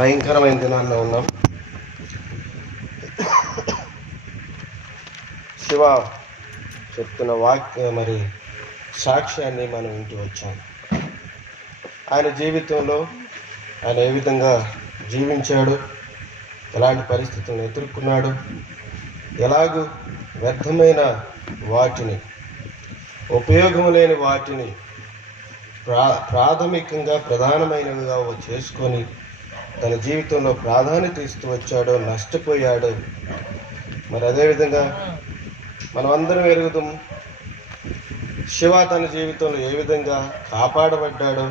భయంకరమైన దినాల్లో ఉన్నాం. శివ చెప్తున్న వాక్య సాక్ష్యాన్ని మనం ఇంటి వచ్చాం. ఆయన జీవితంలో ఆయన ఏ విధంగా జీవించాడు, ఎలాంటి పరిస్థితులను ఎదుర్కొన్నాడు, ఎలాగూ వ్యర్థమైన వాటిని, ఉపయోగం లేని వాటిని ప్రాథమికంగా ప్రధానమైనవిగా చేసుకొని తన జీవితంలో ప్రాధాన్యత ఇస్తూ వచ్చాడో, నష్టపోయాడు. అదేవిధంగా మనం అందరం ఎరుగుదాం శివ తన జీవితంలో ఏ విధంగా కాపాడబడ్డాడో,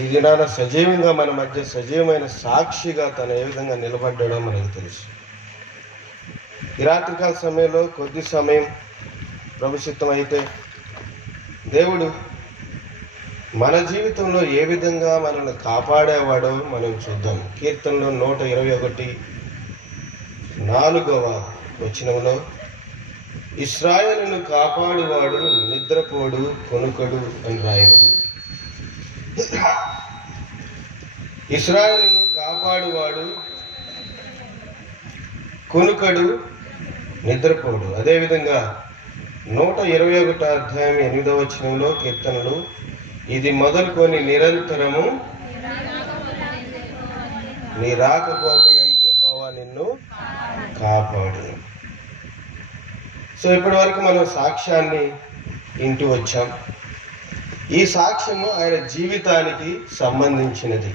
ఈ దినాన సజీవంగా మన మధ్య సజీవమైన సాక్షిగా తను ఏ విధంగా నిలబడ్డాడో మనకు తెలుసు. ఈ రాత్రికాల సమయంలో కొద్ది సమయం ప్రభుత్వం అయితే దేవుడు మన జీవితంలో ఏ విధంగా మనల్ని కాపాడేవాడో మనం చూద్దాం. కీర్తనలో 121:4 ఇశ్రాయేలును కాపాడువాడు నిద్రపోడు కొనుకడు అని రాయబడింది. ఇశ్రాయేలును కాపాడువాడు కొనుకడు నిద్రపోడు. అదేవిధంగా 121:8 కీర్తనలు, ఇది మొదలుకొని నిరంతరము నీ రాకపోకలందు యెహోవా నిన్ను కాపాడు. ఇప్పటి వరకు మనం సాక్ష్యాన్ని ఇంటూ వచ్చాం. ఈ సాక్ష్యము ఆయన జీవితానికి సంబంధించినది.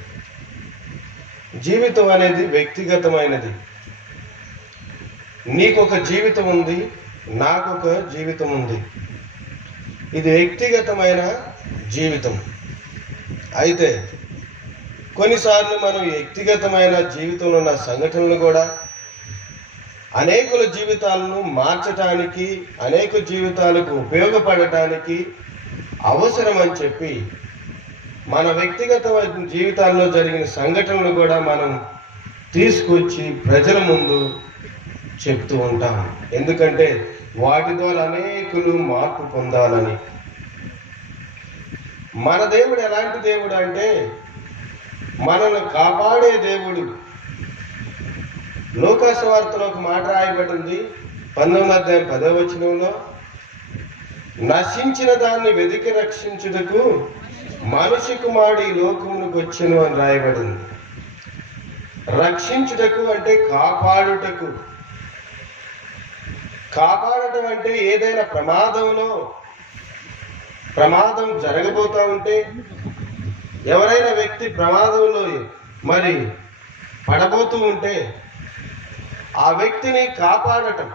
జీవితం అనేది వ్యక్తిగతమైనది. నీకొక జీవితం ఉంది, నాకొక జీవితం ఉంది. ఇది వ్యక్తిగతమైన జీవితం. అయితే కొన్నిసార్లు మనం వ్యక్తిగతమైన జీవితంలో ఉన్న సంఘటనలు కూడా అనేకుల జీవితాలను మార్చటానికి, అనేక జీవితాలకు ఉపయోగపడటానికి అవసరం అని చెప్పి మన వ్యక్తిగత జీవితాల్లో జరిగిన సంఘటనలు కూడా మనం తీసుకొచ్చి ప్రజల ముందు చెప్తూ ఉంటాం. ఎందుకంటే వాటి ద్వారా అనేకులు మార్పు పొందాలని. మన దేవుడు ఎలాంటి దేవుడు అంటే మనల్ని కాపాడే దేవుడు. లోకాసువార్తలో ఒక మాట రాయబడింది 19:10 నశించిన దాన్ని వెదికి రక్షించుటకు మనిషి కుమారుడు ఈ లోకమునకు వచ్చెను అని రాయబడింది. రక్షించుటకు అంటే కాపాడుటకు. కాపాడటం అంటే ఏదైనా ప్రమాదం జరగబోతా ఉంటే, ఎవరైనా వ్యక్తి ప్రమాదంలో పడబోతూ ఉంటే ఆ వ్యక్తిని కాపాడటం.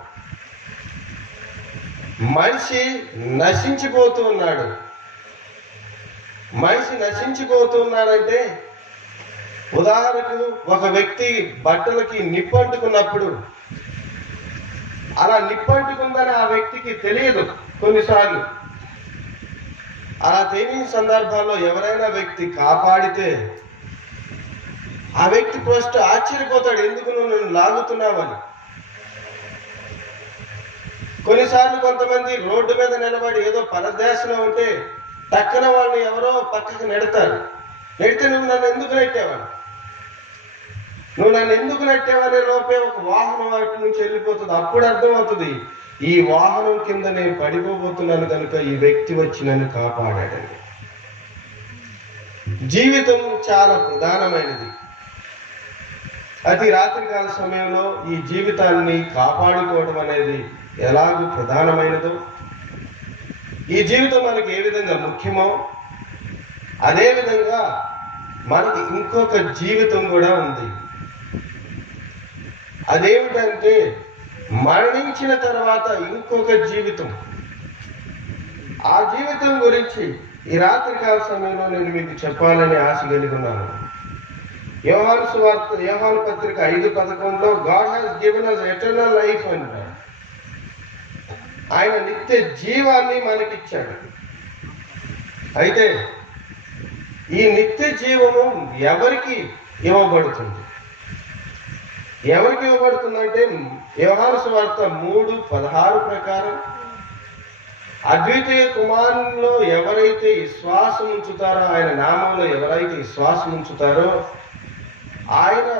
మనిషి నశించిపోతూ ఉన్నాడు. మనిషి నశించిపోతున్నాడంటే, ఉదాహరణకు ఒక వ్యక్తి బట్టలకి నిప్పంటుకున్నప్పుడు, అలా నిప్పంటుకుందని ఆ వ్యక్తికి తెలియదు. కొన్నిసార్లు అలా తెలియని సందర్భాల్లో ఎవరైనా వ్యక్తి కాపాడితే ఆ వ్యక్తి ఫస్ట్ ఆశ్చర్యపోతాడు, ఎందుకు నువ్వు నన్ను లాగుతున్నావని. కొన్నిసార్లు కొంతమంది రోడ్డు మీద నిలబడి ఏదో పరదేశంలో ఉంటే టక్కన వాళ్ళని ఎవరో పక్కకు నెడతారు. నెడితే నువ్వు నన్ను ఎందుకు నెట్టావనే లోపే ఒక వాహనం వాటి నుంచి వెళ్ళిపోతుంది. అప్పుడు అర్థమవుతుంది, ఈ వాహనం కింద నేను పడిపోబోతున్నాను కనుక ఈ వ్యక్తి వచ్చి నన్ను కాపాడాడని. జీవితం చాలా ప్రధానమైనది. అతి రాత్రికాల సమయంలో ఈ జీవితాన్ని కాపాడుకోవడం అనేది ఎలాగూ ప్రధానమైనదో, ఈ జీవితం మనకి ఏ విధంగా ముఖ్యమో, అదేవిధంగా మనకి ఇంకొక జీవితం కూడా ఉంది. అదేమిటంటే మరణించిన తర్వాత ఇంకొక జీవితం. ఆ జీవితం గురించి ఈ రాత్రికాల సమయంలో నేను మీకు చెప్పాలని ఆశ కలిగి ఉన్నాను. యోహాను పత్రిక 5:11 God has given us eternal life అంటారు. ఆయన నిత్య జీవాన్ని మనకిచ్చాడు. అయితే ఈ నిత్య జీవము ఎవరికి ఇవ్వబడుతుంది? ఎవరికి ఇవ్వబడుతుందంటే యోహాను సువార్త 3:16 ప్రకారం అద్వితీయ కుమారునిలో ఎవరైతే విశ్వాసం ఉంచుతారో, ఆయన నామంలో ఎవరైతే విశ్వాసం ఉంచుతారో, ఆయన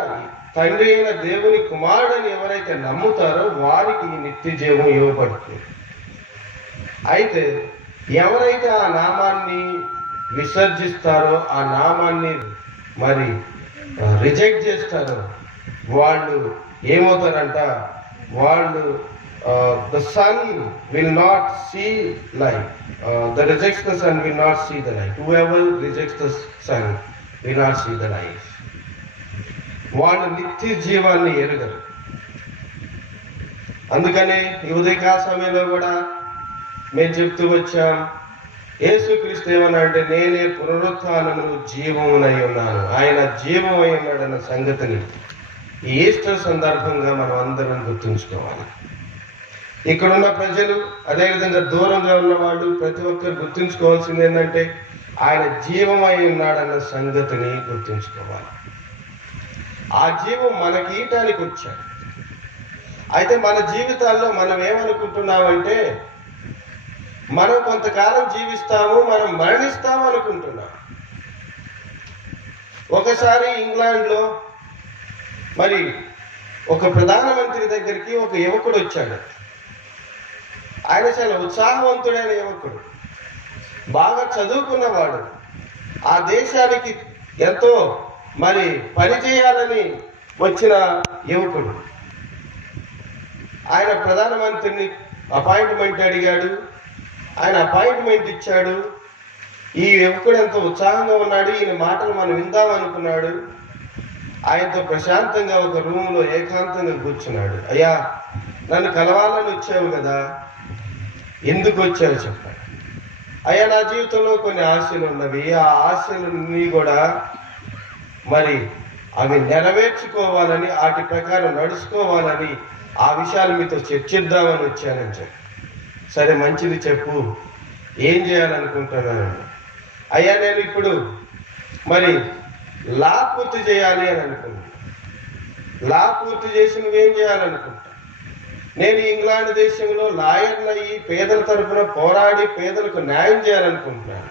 తండ్రి అయిన దేవుని కుమారుడని ఎవరైతే నమ్ముతారో వారికి నిత్య జీవం ఇవ్వబడుతుంది. అయితే ఎవరైతే ఆ నామాన్ని విసర్జిస్తారో, ఆ నామాన్ని మరి రిజెక్ట్ చేస్తారో, వాళ్ళు ఏమవుతారంట, వాళ్ళు the son will not see light. The rejects the son will not see the light. Whoever rejects the son will not see the light. వాళ్ళు నిత్య జీవాన్ని ఎరుగరు. అందుకనే ఈ ఉదయకాల సమయంలో కూడా మేము చెప్తూ వచ్చాం, యేసుక్రీస్తు ఏమన్నా అంటే నేనే పునరుత్థానము జీవమునై ఉన్నాను, ఆయన జీవమై ఉన్నాడన్న సంగతిని ఈ ఈస్టర్ సందర్భంగా మనం అందరం గుర్తుంచుకోవాలి. ఇక్కడున్న ప్రజలు, అదేవిధంగా దూరంగా ఉన్నవాళ్ళు ప్రతి ఒక్కరు గుర్తుంచుకోవాల్సింది ఏంటంటే ఆయన జీవమై ఉన్నాడన్న సంగతిని గుర్తుంచుకోవాలి. ఆ జీవం మనకి ఈయటానికి వచ్చాడు. అయితే మన జీవితాల్లో మనం ఏమనుకుంటున్నామంటే మనం కొంతకాలం జీవిస్తాము, మనం మరణిస్తాము అనుకుంటున్నాం. ఒకసారి ఇంగ్లాండ్లో మరి ఒక ప్రధానమంత్రి దగ్గరికి ఒక యువకుడు వచ్చాడు. ఆయన చాలా ఉత్సాహవంతుడైన యువకుడు, బాగా చదువుకున్నవాడు, ఆ దేశానికి ఎంతో మరి పని చేయాలని వచ్చిన యువకుడు. ఆయన ప్రధానమంత్రిని అపాయింట్మెంట్ అడిగాడు, ఆయన అపాయింట్మెంట్ ఇచ్చాడు. ఈ యువకుడు ఎంతో ఉత్సాహంగా ఉన్నాడు, ఈయన మాటలు మనం విందామనుకున్నాడు. ఆయనతో ప్రశాంతంగా ఒక రూమ్లో ఏకాంతంగా కూర్చున్నాడు. అయ్యా, నన్ను కలవాలని వచ్చావు కదా, ఎందుకు వచ్చావు చెప్పాడు. అయ్యా, నా జీవితంలో కొన్ని ఆశలు ఉన్నవి, ఆ ఆశలన్నీ కూడా మరి అవి నెరవేర్చుకోవాలని, వాటి ప్రకారం నడుచుకోవాలని, ఆ విషయాలు మీతో చర్చిద్దామని వచ్చానని చెప్పి. సరే, మంచిది, చెప్పు, ఏం చేయాలనుకుంటున్నాను. అయ్యా, నేను ఇప్పుడు మరి లా పూర్తి చేయాలి అని అనుకున్నాను. లా పూర్తి చేసి నువ్వేం చేయాలనుకుంటా? నేను ఇంగ్లాండ్ దేశంలో లాయర్ని అయ్యి పేదల తరఫున పోరాడి పేదలకు న్యాయం చేయాలనుకుంటున్నాను.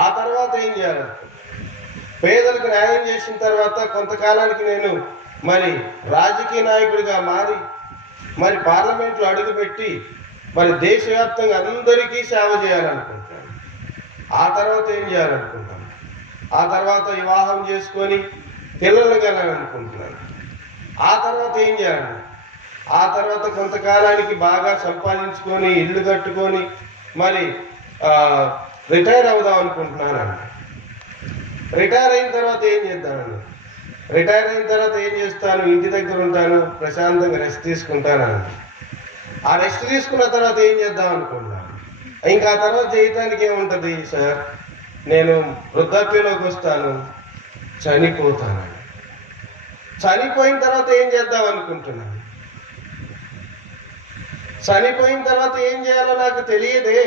ఆ తర్వాత ఏం చేయాలనుకుంటున్నాను? పేదలకు న్యాయం చేసిన తర్వాత కొంతకాలానికి నేను మరి రాజకీయ నాయకుడిగా మారి మరి పార్లమెంట్లో అడుగుపెట్టి మరి దేశవ్యాప్తంగా అందరికీ సేవ చేయాలనుకుంటున్నాను. ఆ తర్వాత ఏం చేయాలనుకుంటాను? ఆ తర్వాత వివాహం చేసుకొని పిల్లలు కనాలనుకుంటున్నాను. ఆ తర్వాత ఏం చేయాలి? ఆ తర్వాత కొంతకాలానికి బాగా సంపాదించుకొని ఇల్లు కట్టుకొని మరి రిటైర్ అవుదాం అనుకుంటున్నాను. రిటైర్ అయిన తర్వాత ఏం చేద్దామని? రిటైర్ అయిన తర్వాత ఏం చేస్తాను? ఇంటి దగ్గర ఉంటాను, ప్రశాంతంగా రెస్ట్ తీసుకుంటాను. ఆ రెస్ట్ తీసుకున్న తర్వాత ఏం చేద్దాం అనుకుంటున్నాను. ఇంకా ఆ తర్వాత చేయటానికి ఏముంటుంది సార్? నేను వృద్ధాప్యంలోకి వస్తాను, చనిపోతాను. చనిపోయిన తర్వాత ఏం చేద్దాం అనుకుంటున్నాను. చనిపోయిన తర్వాత ఏం చేయాలో నాకు తెలియదే.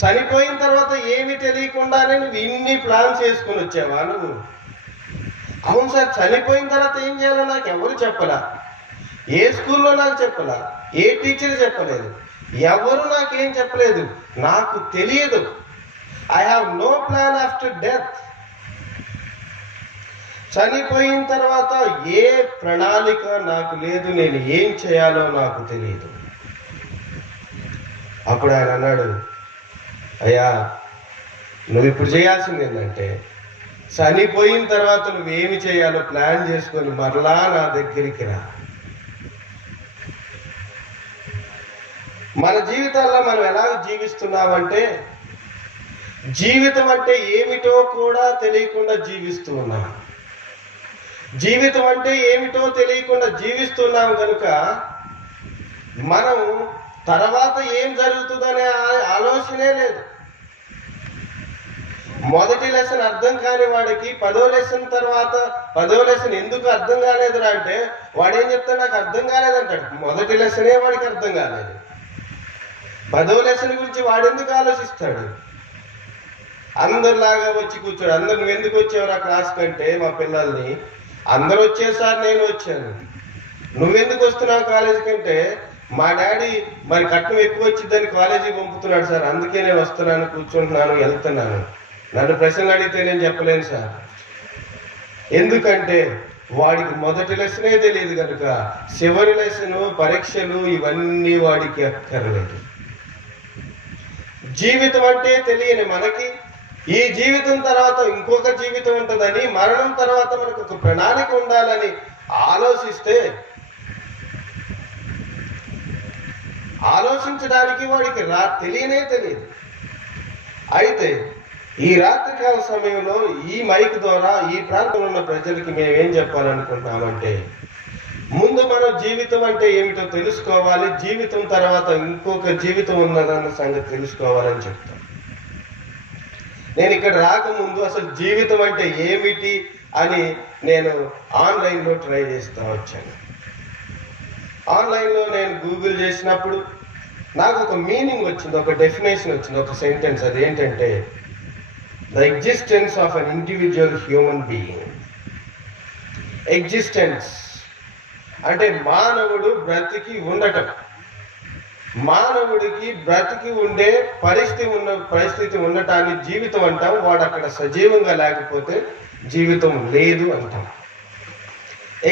చనిపోయిన తర్వాత ఏమి తెలియకుండానే నువ్వు ఇన్ని ప్లాన్ చేసుకుని వచ్చావా నువ్వు? అవును సార్, చనిపోయిన తర్వాత ఏం చేయాలో నాకు ఎవరు చెప్పలా, ఏ స్కూల్లో నాకు చెప్పలా, ఏ టీచర్ చెప్పలేదు, ఎవరు నాకేం చెప్పలేదు, నాకు తెలియదు. I have no plan after death. చనిపోయిన తర్వాత ఏ ప్రణాళిక నాకు లేదు, నేను ఏం చేయాలో నాకు తెలియదు. అప్పుడు ఆయన అన్నాడు, అయ్యా, నువ్వు ఇప్పుడు చేయాల్సింది ఏంటంటే చనిపోయిన తర్వాత నువ్వేమి చేయాలో ప్లాన్ చేసుకొని మరలా నా దగ్గరికి రా. మన జీవితాల్లో మనం ఎలా జీవిస్తున్నామంటే జీవితం అంటే ఏమిటో కూడా తెలియకుండా జీవిస్తూ ఉన్నాం. జీవితం అంటే ఏమిటో తెలియకుండా జీవిస్తున్నాం కనుక మనం తర్వాత ఏం జరుగుతుందనే ఆలోచనే లేదు. మొదటి లెసన్ అర్థం కాని వాడికి 10వ లెసన్ తర్వాత 10వ లెసన్ ఎందుకు అర్థం కాలేదురా అంటే వాడేం చెప్తాడు? నాకు అర్థం కాలేదంటాడు. మొదటి లెసనే వాడికి అర్థం కాలేదు. 10వ లెసన్ గురించి వాడెందుకు ఆలోచిస్తాడు? అందరిలాగా వచ్చి కూర్చోడు. అందరు నువ్వు ఎందుకు వచ్చావురా క్లాస్ కంటే మా పిల్లల్ని, అందరూ వచ్చేసారి నేను వచ్చాను. నువ్వెందుకు వస్తున్నావు కాలేజీ కంటే మా డాడీ మరి కట్నం ఎక్కువ వచ్చిందని కాలేజీకి పంపుతున్నాడు సార్, అందుకే నేను వస్తున్నాను, కూర్చుంటున్నాను, వెళ్తున్నాను. నన్ను ప్రశ్నలు అడిగితే నేను చెప్పలేను సార్. ఎందుకంటే వాడికి మొదటి లెసనే తెలియదు కనుక చివరి లెసను, పరీక్షలు ఇవన్నీ వాడికి అక్కర్లేదు. జీవితం అంటే తెలియని మనకి ఈ జీవితం తర్వాత ఇంకొక జీవితం ఉంటుందని, మరణం తర్వాత మనకు ఒక ప్రణాళిక ఉండాలని ఆలోచించడానికి వాడికి తెలియనే తెలియదు. అయితే ఈ రాత్రికాల సమయంలో ఈ మైక్ ద్వారా ఈ ప్రాంతంలో ఉన్న ప్రజలకి మేమేం చెప్పాలనుకుంటున్నామంటే, ముందు మనం జీవితం అంటే ఏమిటో తెలుసుకోవాలి, జీవితం తర్వాత ఇంకొక జీవితం ఉన్నదన్న సంగతి తెలుసుకోవాలని చెప్తాను. నేను ఇక్కడ రాకముందు అసలు జీవితం అంటే ఏమిటి అని నేను ఆన్లైన్లో ట్రై చేస్తూ వచ్చాను. ఆన్లైన్లో నేను గూగుల్ చేసినప్పుడు నాకు ఒక మీనింగ్ వచ్చింది, ఒక డెఫినేషన్ వచ్చింది, ఒక సెంటెన్స్. అదేంటంటే, the existence of an individual human being. Existence అంటే మానవుడు బ్రతికి ఉండటం. మానవుడికి బ్రతికి ఉండే పరిస్థితి ఉండటాన్ని జీవితం అంటాం. వాడు అక్కడ సజీవంగా లేకపోతే జీవితం లేదు అంటాం.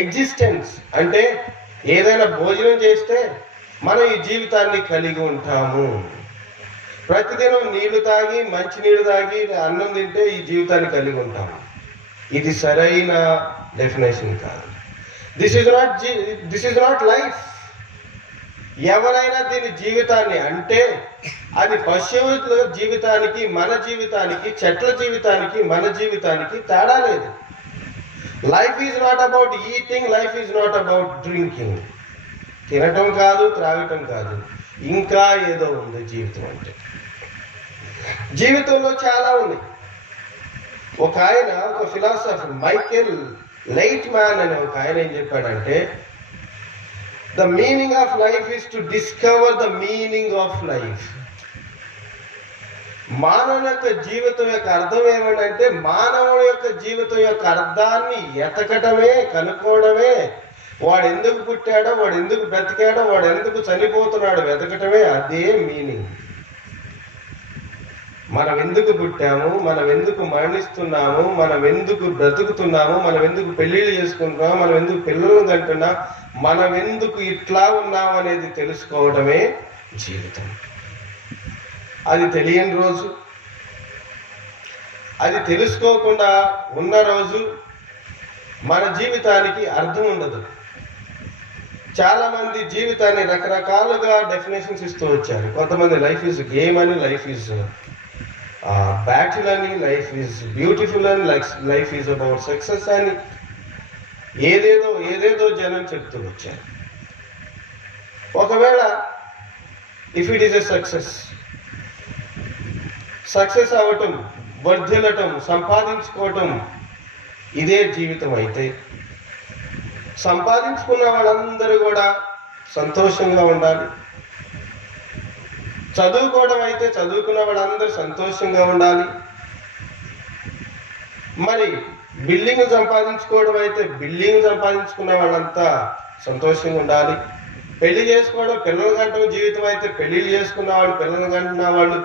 ఎగ్జిస్టెన్స్ అంటే ఏదైనా భోజనం చేస్తే మనం ఈ జీవితాన్ని కలిగి ఉంటాము. ప్రతిదినం నీళ్లు తాగి, మంచినీళ్ళు తాగి, అన్నం తింటే ఈ జీవితాన్ని కలిగి ఉంటాము. ఇది సరైన డెఫినేషన్ కాదు. This is not life. ఎవరైనా దీని జీవితాన్ని అంటే అది పశువుల జీవితానికి, మన జీవితానికి, చెట్ల జీవితానికి, మన జీవితానికి తేడా లేదు. Life is not about eating, life is not about drinking. తినటం కాదు, త్రాగటం కాదు, ఇంకా ఏదో ఉంది జీవితం అంటే. జీవితంలో చాలా ఉంది. ఒక ఫిలాసఫర్ మైకేల్ లైట్మ్యాన్ అనే ఒక ఆయన ఏం చెప్పాడంటే, the meaning of life is to discover the meaning of life. మానవుని యొక్క జీవితం యొక్క అర్థం ఏమంటే, మానవుని యొక్క జీవితం యొక్క అర్థాన్ని ఎతకటమే, కనుక్కోవడమే. వాడు ఎందుకు పుట్టాడో, వాడు ఎందుకు బ్రతికాడో, వాడు ఎందుకు చనిపోతున్నాడో వెతకటమే, అదే మీనింగ్. మనం ఎందుకు పుట్టాము, మనం ఎందుకు మరణిస్తున్నాము, మనం ఎందుకు బ్రతుకుతున్నాము, మనం ఎందుకు పెళ్లిళ్ళు చేసుకుంటున్నాము, మనం ఎందుకు పిల్లలను కంటున్నాం, మనం ఎందుకు ఇట్లా ఉన్నాము అనేది తెలుసుకోవడమే జీవితం. అది తెలియని రోజు, అది తెలుసుకోకుండా ఉన్న రోజు మన జీవితానికి అర్థం ఉండదు. చాలా మంది జీవితాన్ని రకరకాలుగా డెఫినేషన్స్ ఇస్తూ వచ్చారు. కొంతమంది లైఫ్ ఈజ్ గేమ్ అని, లైఫ్ ఈజ్ బ్యాటిల్ అని, లైఫ్ ఈజ్ బ్యూటిఫుల్ అని, లైఫ్ ఈజ్ అబౌట్ సక్సెస్ అని, ఏదేదో జనం చెప్తూ వచ్చారు. ఒకవేళ if it is a success అవ్వటం, వర్ధిల్లటం, సంపాదించుకోవటం ఇదే జీవితం అయితే, సంపాదించుకున్న వాళ్ళందరూ కూడా సంతోషంగా ఉండాలి. చదువుకోవడం అయితే చదువుకున్న వాళ్ళందరూ సంతోషంగా ఉండాలి. మరి బిల్డింగ్ సంపాదించుకోవడం అయితే బిల్డింగ్ సంపాదించుకున్న వాళ్ళంతా సంతోషంగా ఉండాలి. పెళ్లి చేసుకోవడం, పిల్లలు కంటూ జీవితం అయితే పెళ్లిళ్ళు చేసుకున్న వాళ్ళు, పిల్లలు కంటున్న వాళ్ళు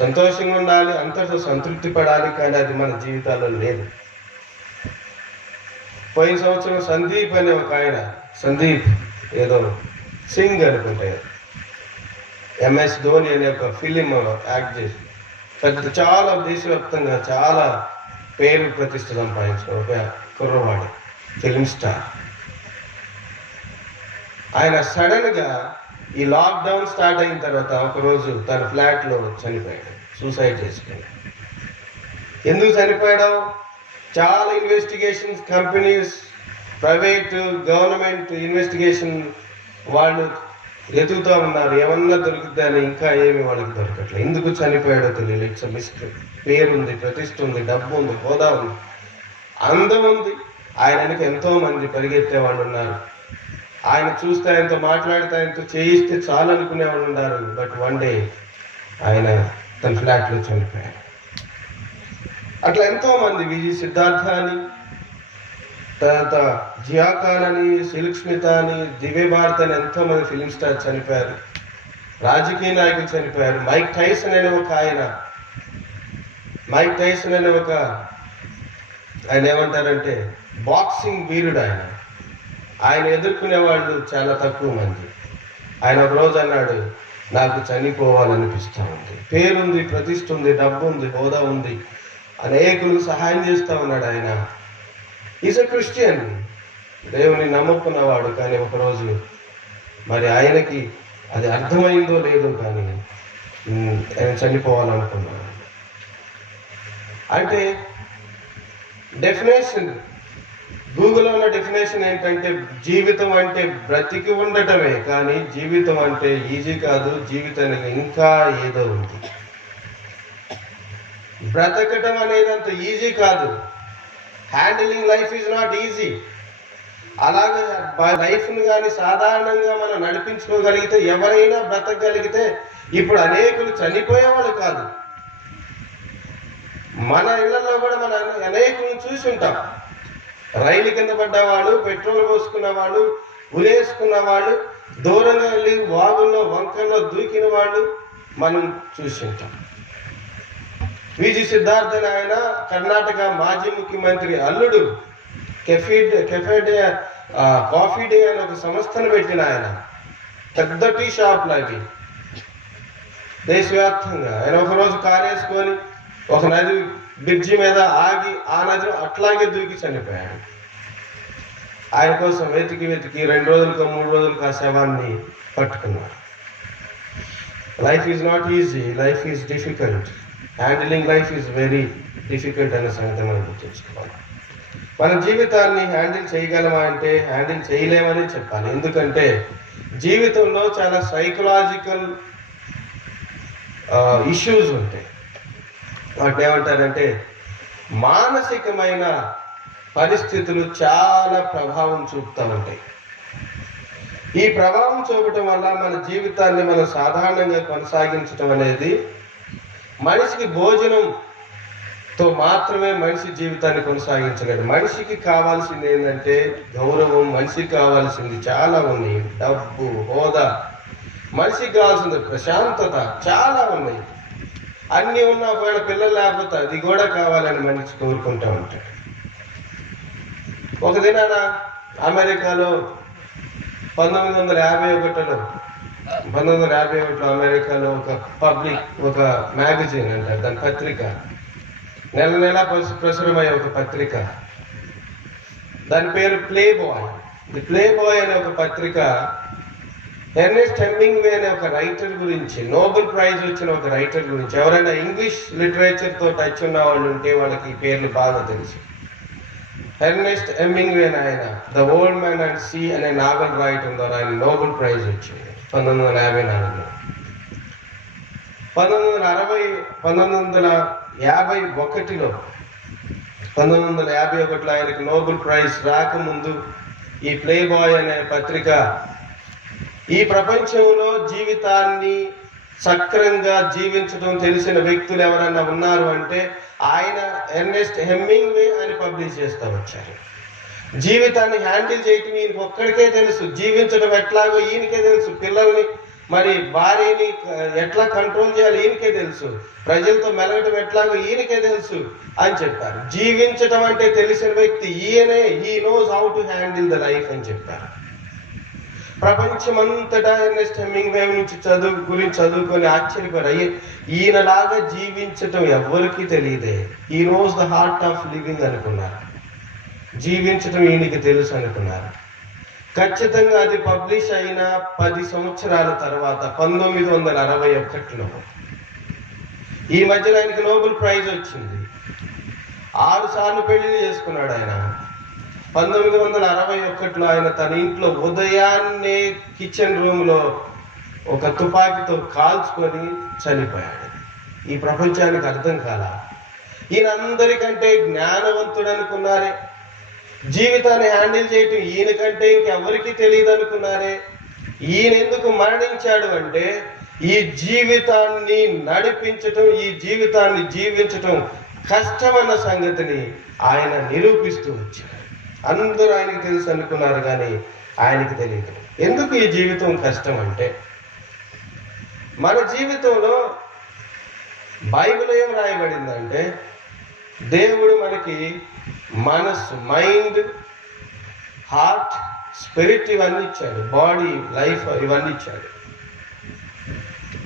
సంతోషంగా ఉండాలి, అంతటితో సంతృప్తి పడాలి. కానీ అది మన జీవితాల్లో లేదు. పోయిన సంవత్సరం సందీప్ అనే ఒక ఆయన, సందీప్ ఏదో సింగ్ అనుకుంటే, MS ధోని అనే ఒక ఫిలిం యాక్ట్ చేసి చాలా దేశవ్యాప్తంగా చాలా పేరు ప్రతిష్ట సంపాదించుకున్న ఒక కుర్రవాడు, ఫిలిం స్టార్. ఆయన సడన్ గా ఈ లాక్డౌన్ స్టార్ట్ అయిన తర్వాత ఒకరోజు తన ఫ్లాట్లో చనిపోయాడు, సూసైడ్ చేసుకుని. ఎందుకు చనిపోయాడు? చాలా investigations, companies, private, government investigation వాళ్ళు వెతుకుతూ ఉన్నారు, ఏమన్నా దొరుకుతుందని. ఇంకా ఏమి వాళ్ళకి దొరకట్లేదు. ఎందుకు చనిపోయాడో తెలియదు. It's mystery. పేరుంది, ప్రతిష్ఠ ఉంది, డబ్బు ఉంది, హోదా ఉంది, అందం ఉంది. ఆయనకి ఎంతో మంది పరిగెత్తే వాళ్ళు ఉన్నారు. ఆయన చూస్తే, ఆయనతో మాట్లాడితే, ఆయనతో చేయిస్తే చాలు అనుకునే వాళ్ళు ఉన్నారు. బట్ వన్ డే ఆయన తన ఫ్లాట్లో చనిపోయాడు. అట్లా ఎంతో మంది, విజయ్ సిద్ధార్థ అని తర్వాత జియా ఖాన్ అని, సిల్క్ స్మిత అని, దివ్య భారత్ అని ఎంతోమంది ఫిలిం స్టార్ చనిపోయారు. రాజకీయ నాయకులు చనిపోయారు. మైక్ టైసన్ అనే ఒక ఆయన ఏమంటారంటే బాక్సింగ్ వీరుడు. ఆయన ఎదుర్కొనే వాళ్ళు చాలా తక్కువ మంది. ఆయన ఒక రోజు అన్నాడు, నాకు చనిపోవాలనిపిస్తూ ఉంది. పేరుంది, ప్రతిష్ఠ ఉంది, డబ్బు ఉంది, హోదా ఉంది, అనేకులకు సహాయం చేస్తూ ఉన్నాడు. ఆయన ఈజ్ ఎ క్రిస్టియన్, దేవుని నమ్ముకున్నవాడు. కానీ ఒకరోజు మరి ఆయనకి అది అర్థమైందో లేదో కానీ ఆయన చనిపోవాలనుకున్నాడు. అంటే డెఫినేషన్, గూగుల్లో ఉన్న డెఫినేషన్ ఏంటంటే జీవితం అంటే బ్రతికి ఉండటమే, కానీ జీవితం అంటే ఈజీ కాదు, జీవితానికి ఇంకా ఏదో ఉంది. బ్రతకటం అనేది అంత ఈజీ కాదు. Handling life is not easy. అలాగే లైఫ్ను కానీ సాధారణంగా మనం నడిపించుకోగలిగితే, ఎవరైనా బ్రతకగలిగితే ఇప్పుడు అనేకులు చనిపోయేవాళ్ళు కాదు. మన ఇళ్లలో కూడా మనం అనేకులను చూసి ఉంటాం. రైలు కింద పడ్డవాళ్ళు, పెట్రోల్ పోసుకున్న వాళ్ళు, ఉరేసుకున్న వాళ్ళు, దూరంగా వెళ్ళి వాగుల్లో వంకల్లో దూకిన వాళ్ళు మనం చూసి ఉంటాం. విజి సిద్ధార్థ్ అని ఆయన కర్ణాటక మాజీ ముఖ్యమంత్రి అల్లుడు కాఫీ డే అని ఒక సంస్థను పెట్టిన ఆయన. పెద్ద టీ షాప్లు అవి దేశవ్యాప్తంగా. ఆయన ఒకరోజు కారు వేసుకొని ఒక నది బ్రిడ్జి మీద ఆగి ఆ నదిలో అట్లాగే దూకి చనిపోయాడు. ఆయన కోసం వెతికి 2 రోజులకు 3 రోజులకు ఆ శవాన్ని పట్టుకున్నారు. Life is not easy, life is difficult. Handling life is very difficult అనే సంగతి మనం గుర్తుంచుకోవాలి. మన జీవితాన్ని హ్యాండిల్ చేయగలమా అంటే హ్యాండిల్ చేయలేమని చెప్పాలి. ఎందుకంటే జీవితంలో చాలా సైకలాజికల్ ఇష్యూస్ ఉంటాయి. వాటిని ఏమంటారంటే మానసికమైన పరిస్థితులు చాలా ప్రభావం చూపుతూ ఉంటాయి. ఈ ప్రభావం చూపటం వల్ల మన జీవితాన్ని మనం సాధారణంగా కొనసాగించడం అనేది, మనిషికి భోజనంతో మాత్రమే మనిషి జీవితాన్ని కొనసాగించలేడు. మనిషికి కావాల్సింది ఏంటంటే గౌరవం. మనిషికి కావాల్సింది చాలా ఉన్నాయి. డబ్బు, హోదా, మనిషికి కావాల్సింది ప్రశాంతత, చాలా ఉన్నాయి. అన్నీ ఉన్న ఒకవేళ పిల్లలు లేకపోతే అది కూడా కావాలని మనిషి కోరుకుంటూ ఉంటాడు. ఒక దినాన అమెరికాలో 1951లో అమెరికాలో ఒక మ్యాగజైన్ అంటారు, దాని పత్రిక, నెల ప్రచురమయ్యే ఒక పత్రిక, దాని పేరు play boy. The play boy అనే ఒక పత్రిక ఎర్నెస్ట్ హెమింగ్వే అనే ఒక రైటర్ గురించి, నోబెల్ ప్రైజ్ వచ్చిన ఒక రైటర్ గురించి, ఎవరైనా ఇంగ్లీష్ లిటరేచర్తో టచ్ ఉన్న వాళ్ళు ఉంటే వాళ్ళకి ఈ పేర్లు బాగా తెలుసు. ఎర్నెస్ట్ హెమింగ్వే ఆయన the old man and sea అనే నావెల్ రాయటం ద్వారా ఆయన నోబెల్ ప్రైజ్ వచ్చింది 1954లో. 1951లో ఆయనకు నోబెల్ ప్రైజ్ రాకముందు ఈ ప్లే బాయ్ అనే పత్రిక ఈ ప్రపంచంలో జీవితాన్ని సక్రంగా జీవించడం తెలిసిన వ్యక్తులు ఎవరన్నా ఉన్నారు అంటే ఆయన ఎర్నెస్ట్ హెమింగ్వే అని పబ్లిష్ చేస్తూ వచ్చారు. జీవితాన్ని హ్యాండిల్ చేయటం ఈయనకి ఒక్కడికే తెలుసు, జీవించడం ఎట్లాగో ఈయనకే తెలుసు, పిల్లల్ని మరి భార్యని ఎట్లా కంట్రోల్ చేయాలి ఈయనకే తెలుసు, ప్రజలతో మెలగటం ఎట్లాగో ఈయనకే తెలుసు అని చెప్పారు. జీవించటం అంటే తెలిసిన వ్యక్తి ఈయనే, he knows how to handle the life అని చెప్పారు. ప్రపంచమంతటా ఎర్నెస్ట్ హెమింగ్వే గురించి చదువుకొని ఆశ్చర్యపోయారు. ఈయనలాగా జీవించటం ఎవరికి తెలియదే, ఈ knows the heart of living అనుకున్నారు. జీవించటం ఈయనకి తెలుసు అనుకున్నారు. ఖచ్చితంగా అది పబ్లిష్ అయిన 10 సంవత్సరాల తర్వాత 1961లో ఈ మధ్యలో ఆయనకి నోబెల్ ప్రైజ్ వచ్చింది. 6 సార్లు పెళ్లి చేసుకున్నాడు ఆయన. 1961లో ఆయన తన ఇంట్లో ఉదయాన్నే కిచెన్ రూమ్లో ఒక తుపాకీతో కాల్చుకొని చనిపోయాడు. ఈ ప్రపంచానికి అర్థం కాలా. ఈయన అందరికంటే జ్ఞానవంతుడు అనుకున్నారే, జీవితాన్ని హ్యాండిల్ చేయటం ఈయనకంటే ఇంకెవరికి తెలియదు అనుకున్నారే. ఈయన ఎందుకు మరణించాడు అంటే ఈ జీవితాన్ని నడిపించటం, ఈ జీవితాన్ని జీవించటం కష్టమన్న సంగతిని ఆయన నిరూపిస్తూ వచ్చాడు. అందరూ ఆయనకి తెలుసు అనుకున్నారు, కానీ ఆయనకి తెలియదు. ఎందుకు ఈ జీవితం కష్టం అంటే, మన జీవితంలో బైబిల్ ఏం రాయబడిందంటే, దేవుడు మనకి మనస్సు, మైండ్, హార్ట్, స్పిరిట్ ఇవన్నీ ఇచ్చాడు, బాడీ, లైఫ్ ఇవన్నీ ఇచ్చాడు.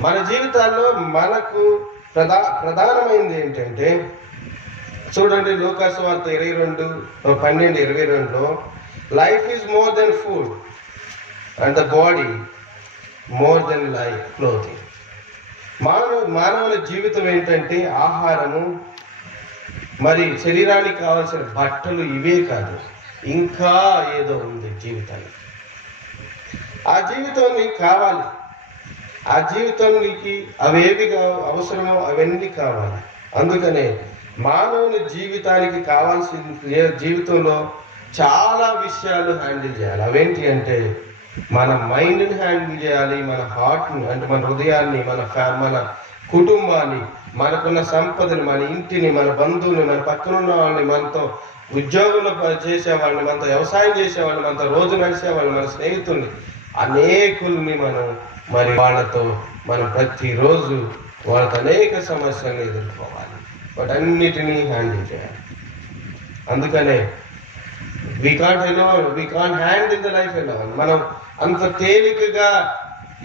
మన జీవితాల్లో మనకు ప్రధానమైనది ఏంటంటే, చూడండి లూకాసు వార్త 12:22 life is more than food and the body more than life clothing. మానవుల జీవితం ఏంటంటే ఆహారము, మరి శరీరానికి కావాల్సిన బట్టలు ఇవే కాదు, ఇంకా ఏదో ఉంది జీవితానికి. ఆ జీవితం నీకు కావాలి, ఆ జీవితానికి అవేవి అవసరమో అవన్నీ కావాలి. అందుకనే మానవుని జీవితానికి కావాల్సిన జీవితంలో చాలా విషయాలు హ్యాండిల్ చేయాలి. అవేంటి అంటే, మన మైండ్ని హ్యాండిల్ చేయాలి, మన హార్ట్ని అంటే మన హృదయాన్ని, మన కుటుంబాన్ని, మనకున్న సంపదని, మన ఇంటిని, మన బంధువుని, మన పక్కనున్న వాళ్ళని, మనతో ఉద్యోగంలో చేసేవాళ్ళని, మనతో వ్యవసాయం చేసేవాళ్ళని, మనతో రోజు నడిచేవాళ్ళని, మన స్నేహితుల్ని, అనేకుల్ని మరి వాళ్ళతో మనం ప్రతిరోజు వాళ్ళతో అనేక సమస్యలను ఎదుర్కోవాలి, వాటన్నిటినీ హ్యాండిల్ చేయాలి. అందుకనే we can't handle the life alone. మనం అంత తేలికగా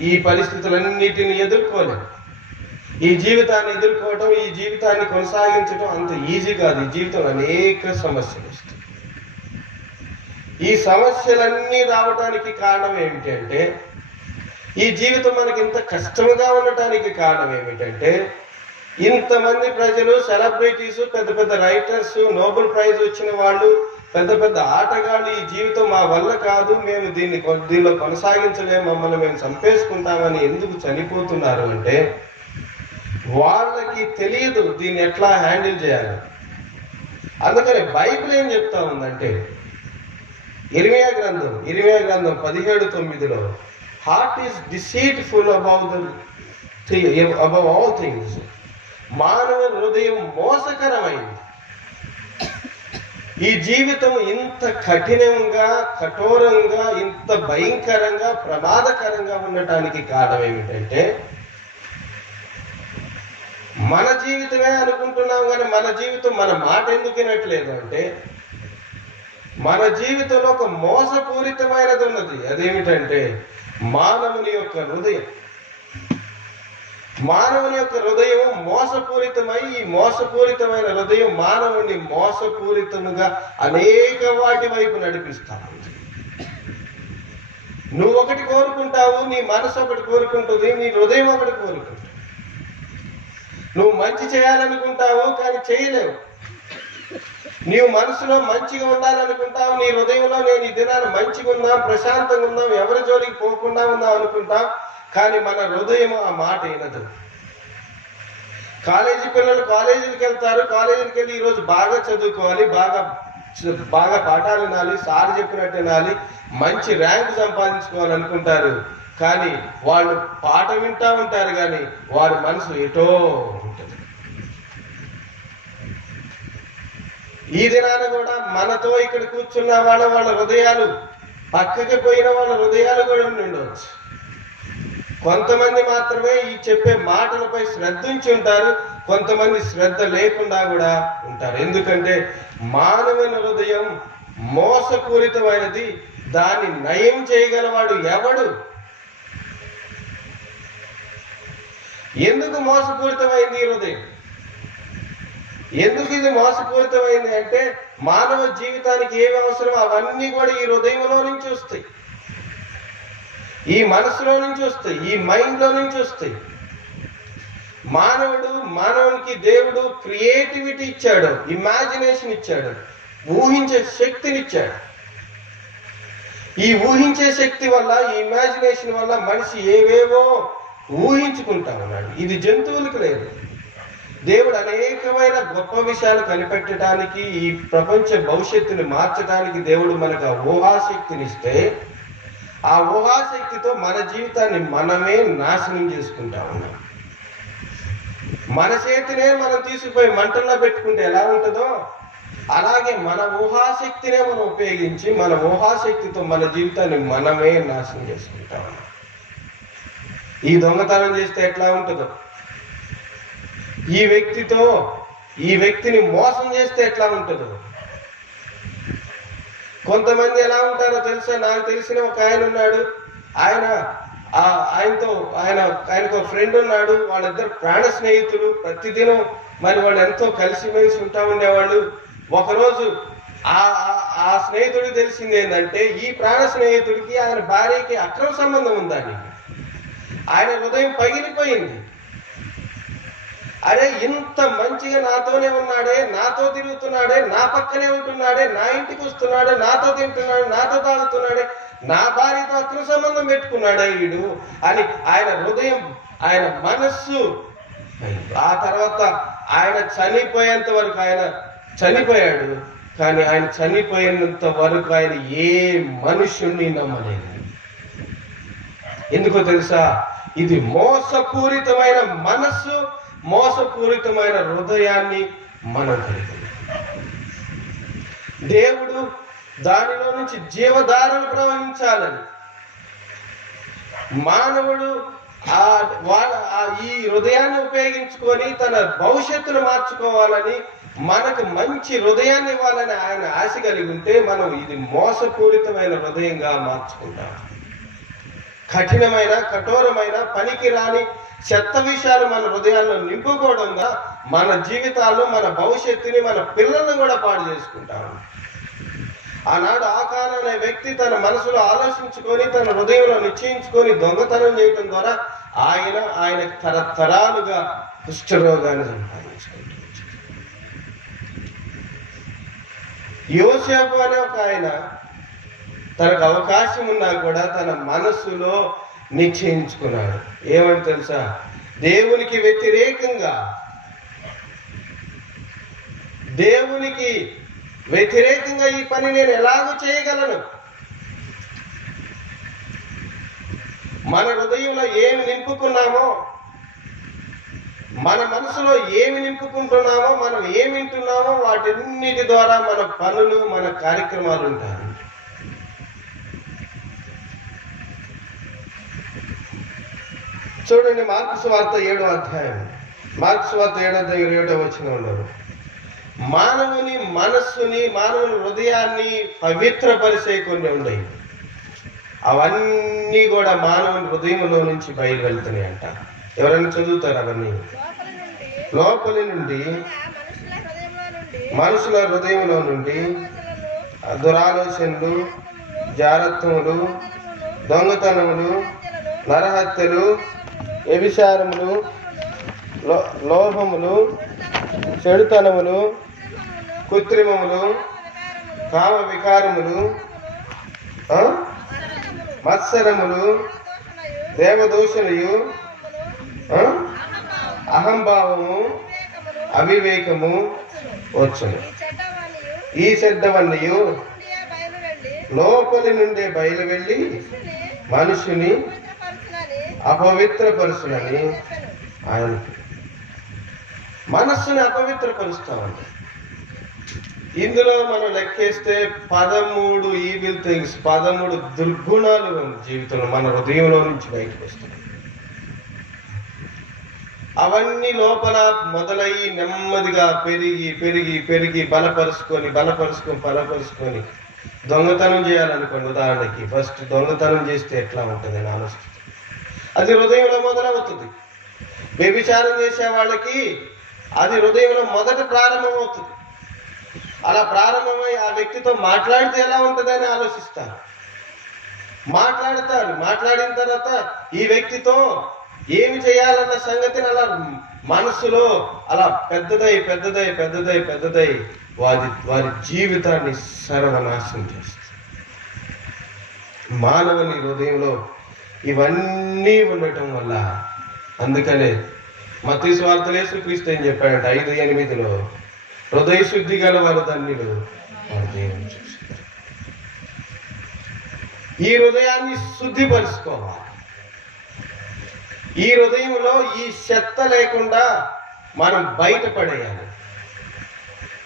ఈ పరిస్థితులన్నిటిని ఎదుర్కోలేము. ఈ జీవితాన్ని ఎదుర్కోవటం, ఈ జీవితాన్ని కొనసాగించడం అంత ఈజీ కాదు. ఈ జీవితంలో అనేక సమస్యలు వస్తాయి. ఈ సమస్యలన్నీ రావడానికి కారణం ఏమిటంటే, ఈ జీవితం మనకి ఇంత కష్టంగా ఉండటానికి కారణం ఏమిటంటే, ఇంతమంది ప్రజలు, సెలబ్రిటీస్, పెద్ద పెద్ద రైటర్స్, నోబెల్ ప్రైజ్ వచ్చిన వాళ్ళు, పెద్ద పెద్ద ఆటగాళ్ళు ఈ జీవితం మా వల్ల కాదు, మేము దీనిలో కొనసాగించలేము, మమ్మల్ని మేము చంపేసుకుంటామని ఎందుకు చనిపోతున్నారు అంటే, వాళ్ళకి తెలియదు దీన్ని ఎట్లా హ్యాండిల్ చేయాలి. అందుకని బైబిల్ ఏం చెప్తా ఉందంటే, ఇర్మియా గ్రంథం 17:9 heart is deceitful above all things. మానవ హృదయం మోసకరమైంది. ఈ జీవితం ఇంత కఠినంగా, కఠోరంగా, ఇంత భయంకరంగా, ప్రమాదకరంగా ఉండటానికి కారణం ఏమిటంటే, మన జీవితమే అనుకుంటున్నాం కానీ మన జీవితం మన మాట ఎందుకు వినట్లేదు అంటే, మన జీవితంలో ఒక మోసపూరితమైనది ఉన్నది. అదేమిటంటే మానవుని యొక్క హృదయం. మానవుని యొక్క హృదయం మోసపూరితమై, ఈ మోసపూరితమైన హృదయం మానవుని మోసపూరితముగా అనేక వాటి వైపు నడిపిస్తాను. నువ్వు ఒకటి కోరుకుంటావు, నీ మనసు ఒకటి కోరుకుంటుంది, నీ హృదయం ఒకటి కోరుకుంటుంది. నువ్వు మంచి చేయాలనుకుంటావు కానీ చేయలేవు. నీవు మనసులో మంచిగా ఉండాలనుకుంటావు, నీ హృదయంలో నేను ఈ దినాన్ని మంచిగా ఉందాం, ప్రశాంతంగా ఉందాం, ఎవరి జోలికి పోకుండా ఉందాం అనుకుంటాం, కానీ మన హృదయం ఆ మాట వినదు. కాలేజీ పిల్లలు కాలేజీకి వెళ్తారు, కాలేజీకి వెళ్ళి ఈరోజు బాగా చదువుకోవాలి, బాగా పాఠాలు వినాలి, సార్ చెప్పినట్టు వినాలి, మంచి ర్యాంక్ సంపాదించుకోవాలనుకుంటారు. కానీ వాళ్ళు పాట వింటా ఉంటారు, కానీ వారి మనసు ఎటో ఉంటుంది. ఈ దినాన కూడా మనతో ఇక్కడ కూర్చున్న వాళ్ళ హృదయాలు, పక్కకి పోయిన వాళ్ళ హృదయాలు కూడా ఉండవచ్చు. కొంతమంది మాత్రమే ఈ చెప్పే మాటలపై శ్రద్ధ ఉంచి ఉంటారు, కొంతమంది శ్రద్ధ లేకుండా కూడా ఉంటారు. ఎందుకంటే మానవుని హృదయం మోసపూరితమైనది, దాన్ని నయం చేయగలవాడు ఎవడు? ఎందుకు మోసపూరితమైంది ఈ హృదయం? ఎందుకు ఇది మోసపూరితమైంది అంటే, మానవ జీవితానికి ఏమి అవసరం అవన్నీ కూడా ఈ హృదయంలో నుంచి వస్తాయి, ఈ మనసులో నుంచి వస్తాయి, ఈ మైండ్లో నుంచి వస్తాయి. మానవునికి దేవుడు క్రియేటివిటీ ఇచ్చాడు, ఇమాజినేషన్ ఇచ్చాడు, ఊహించే శక్తిని ఇచ్చాడు. ఈ ఊహించే శక్తి వల్ల, ఈ ఇమాజినేషన్ వల్ల మనిషి ఏవేవో ఊహించుకుంటా ఉన్నాడు. ఇది జంతువులకు లేదు. దేవుడు అనేకమైన గొప్ప విషయాలు కనిపెట్టడానికి, ఈ ప్రపంచ భవిష్యత్తుని మార్చడానికి దేవుడు మనకు ఆ ఊహాశక్తినిస్తే, ఆ ఊహాశక్తితో మన జీవితాన్ని మనమే నాశనం చేసుకుంటా ఉన్నాం. మన చేతినే మనం తీసుకుపోయి మంటల్లో పెట్టుకుంటే ఎలా ఉంటుందో, అలాగే మన ఊహాశక్తినే మనం ఉపయోగించి మన ఊహాశక్తితో మన జీవితాన్ని మనమే నాశనం చేసుకుంటాం. ఈ దొంగతనం చేస్తే ఎట్లా ఉంటుందో, ఈ వ్యక్తిని మోసం చేస్తే ఎట్లా ఉంటుందో. కొంతమంది ఎలా ఉంటారో తెలుసా? నాకు తెలిసిన ఒక ఆయన ఉన్నాడు. ఆయనకు ఫ్రెండ్ ఉన్నాడు. వాళ్ళిద్దరు ప్రాణ స్నేహితులు. ప్రతిదినం మరి వాళ్ళు ఎంతో కలిసిమెలిసి ఉంటా ఉండేవాళ్ళు. ఒకరోజు ఆ స్నేహితుడికి తెలిసింది ఏంటంటే, ఈ ప్రాణ స్నేహితుడికి ఆయన భార్యకి అక్రమ సంబంధం ఉందని. ఆయన హృదయం పగిలిపోయింది. అరే, ఇంత మంచిగా నాతోనే ఉన్నాడే, నాతో తిరుగుతున్నాడే, నా పక్కనే ఉంటున్నాడే, నా ఇంటికి వస్తున్నాడే, నాతో తింటున్నాడు, నాతో తాగుతున్నాడే, నా భార్యతో అక్రమ సంబంధం పెట్టుకున్నాడే వీడు అని ఆయన హృదయం, ఆయన మనస్సు. ఆ తర్వాత ఆయన చనిపోయేంత వరకు ఆయన చనిపోయాడు. కానీ ఆయన చనిపోయినంత వరకు ఆయన ఏ మనుషుణ్ణి నమ్మలేదు. ఎందుకో తెలుసా? ఇది మోసపూరితమైన మనస్సు, మోసపూరితమైన హృదయాన్ని మనం కలిగి. దేవుడు దానిలో నుంచి జీవధారలు ప్రవహించాలని, మానవుడు ఈ హృదయాన్ని ఉపయోగించుకొని తన భవిష్యత్తును మార్చుకోవాలని, మనకు మంచి హృదయాన్ని ఇవ్వాలని ఆయన ఆశ కలిగి ఉంటే, మనం ఇది మోసపూరితమైన హృదయంగా మార్చుకుంటాం. కఠినమైన, కఠోరమైన, పనికి రాని చెత్త విషయాలు మన హృదయాల్లో నింపుకోవడంగా మన జీవితాల్లో, మన భవిష్యత్తుని, మన పిల్లల్ని కూడా పాడు చేసుకుంటాము. ఆనాడు ఆకాన్ అనే వ్యక్తి తన మనసులో ఆలోచించుకొని, తన హృదయంలో నిశ్చయించుకొని దొంగతనం చేయడం ద్వారా ఆయన తరతరాలుగా కుష్ఠరోగాన్ని సంపాదించుకుంటాడు. యోసేపు అనే ఒక ఆయన తనకు అవకాశం ఉన్నా కూడా తన మనస్సులో నిశ్చయించుకున్నాడు. ఏమని తెలుసా? దేవునికి వ్యతిరేకంగా ఈ పని నేను ఎలాగూ చేయగలను? మన హృదయంలో ఏమి నింపుకున్నామో, మన మనసులో ఏమి నింపుకుంటున్నామో, మనం ఏమి వింటున్నామో వాటన్నిటి ద్వారా మన పనులు, మన కార్యక్రమాలు ఉంటాయి. చూడండి, మార్కు సువార్త 7వ అధ్యాయం, మార్కు సువార్త 7వ వచనంలో మానవుని మనస్సుని, మానవుని హృదయాన్ని పవిత్రపరిచే కొన్ని ఉన్నాయి. అవన్నీ కూడా మానవుని హృదయంలో నుంచి బయలు వెళ్తున్నాయంట. ఎవరైనా చదువుతారు? అవన్నీ లోపలి నుండి, మనుషుల హృదయంలో నుండి దురాలోచనలు, జారత్వములు, దొంగతనములు, నరహత్యలు, వ్యభిచారములు, లోభములు, చెడుతనములు, కృత్రిమములు, కామ వికారములు, మత్సరములు, దేవదూషణయు, అహంభావము, అవివేకము వచ్చును. ఈ చెడ్డవన్నీ లోపలి నుండే బయలు వెళ్ళి మనుషుని అపవిత్రపరుచునని ఆయన. మనస్సుని అపవిత్రపరుస్తామండి. ఇందులో మనం లెక్కేస్తే 13 ఈవిల్ థింగ్స్, 13 దుర్గుణాలు జీవితంలో మన హృదయంలో నుంచి బయటకు వస్తున్నాయి. అవన్నీ లోపల మొదలయ్యి నెమ్మదిగా పెరిగి పెరిగి పెరిగి బలపరుచుకొని దొంగతనం చేయాలనుకోండి. ఉదాహరణకి ఫస్ట్ దొంగతనం చేస్తే ఎట్లా ఉంటుంది అని ఆలోచిస్తుంది. అది హృదయంలో మొదలవుతుంది. వ్యభిచారం చేసే వాళ్ళకి అది హృదయంలో మొదట ప్రారంభమవుతుంది. అలా ప్రారంభమై ఆ వ్యక్తితో మాట్లాడితే ఎలా ఉంటుందని ఆలోచిస్తారు. మాట్లాడిన తర్వాత ఈ వ్యక్తితో ఏమి చేయాలన్న సంగతిని అలా మనసులో అలా పెద్దదై వారి జీవితాన్ని సర్వనాశనం చేస్తుంది. మానవుని హృదయంలో ఇవన్నీ ఉండటం వల్ల, అందుకనే మత్తయి సువార్తలో యేసుక్రీస్తు ఏం చెప్పాడంట 5:8, హృదయ శుద్ధి గల వారు ధన్యులు, వారు దేవుని చూస్తారు. ఈ హృదయాన్ని శుద్ధిపరుచుకోవాలి. ఈ హృదయంలో ఈ చెత్త లేకుండా మనం బయటపడేయాలి.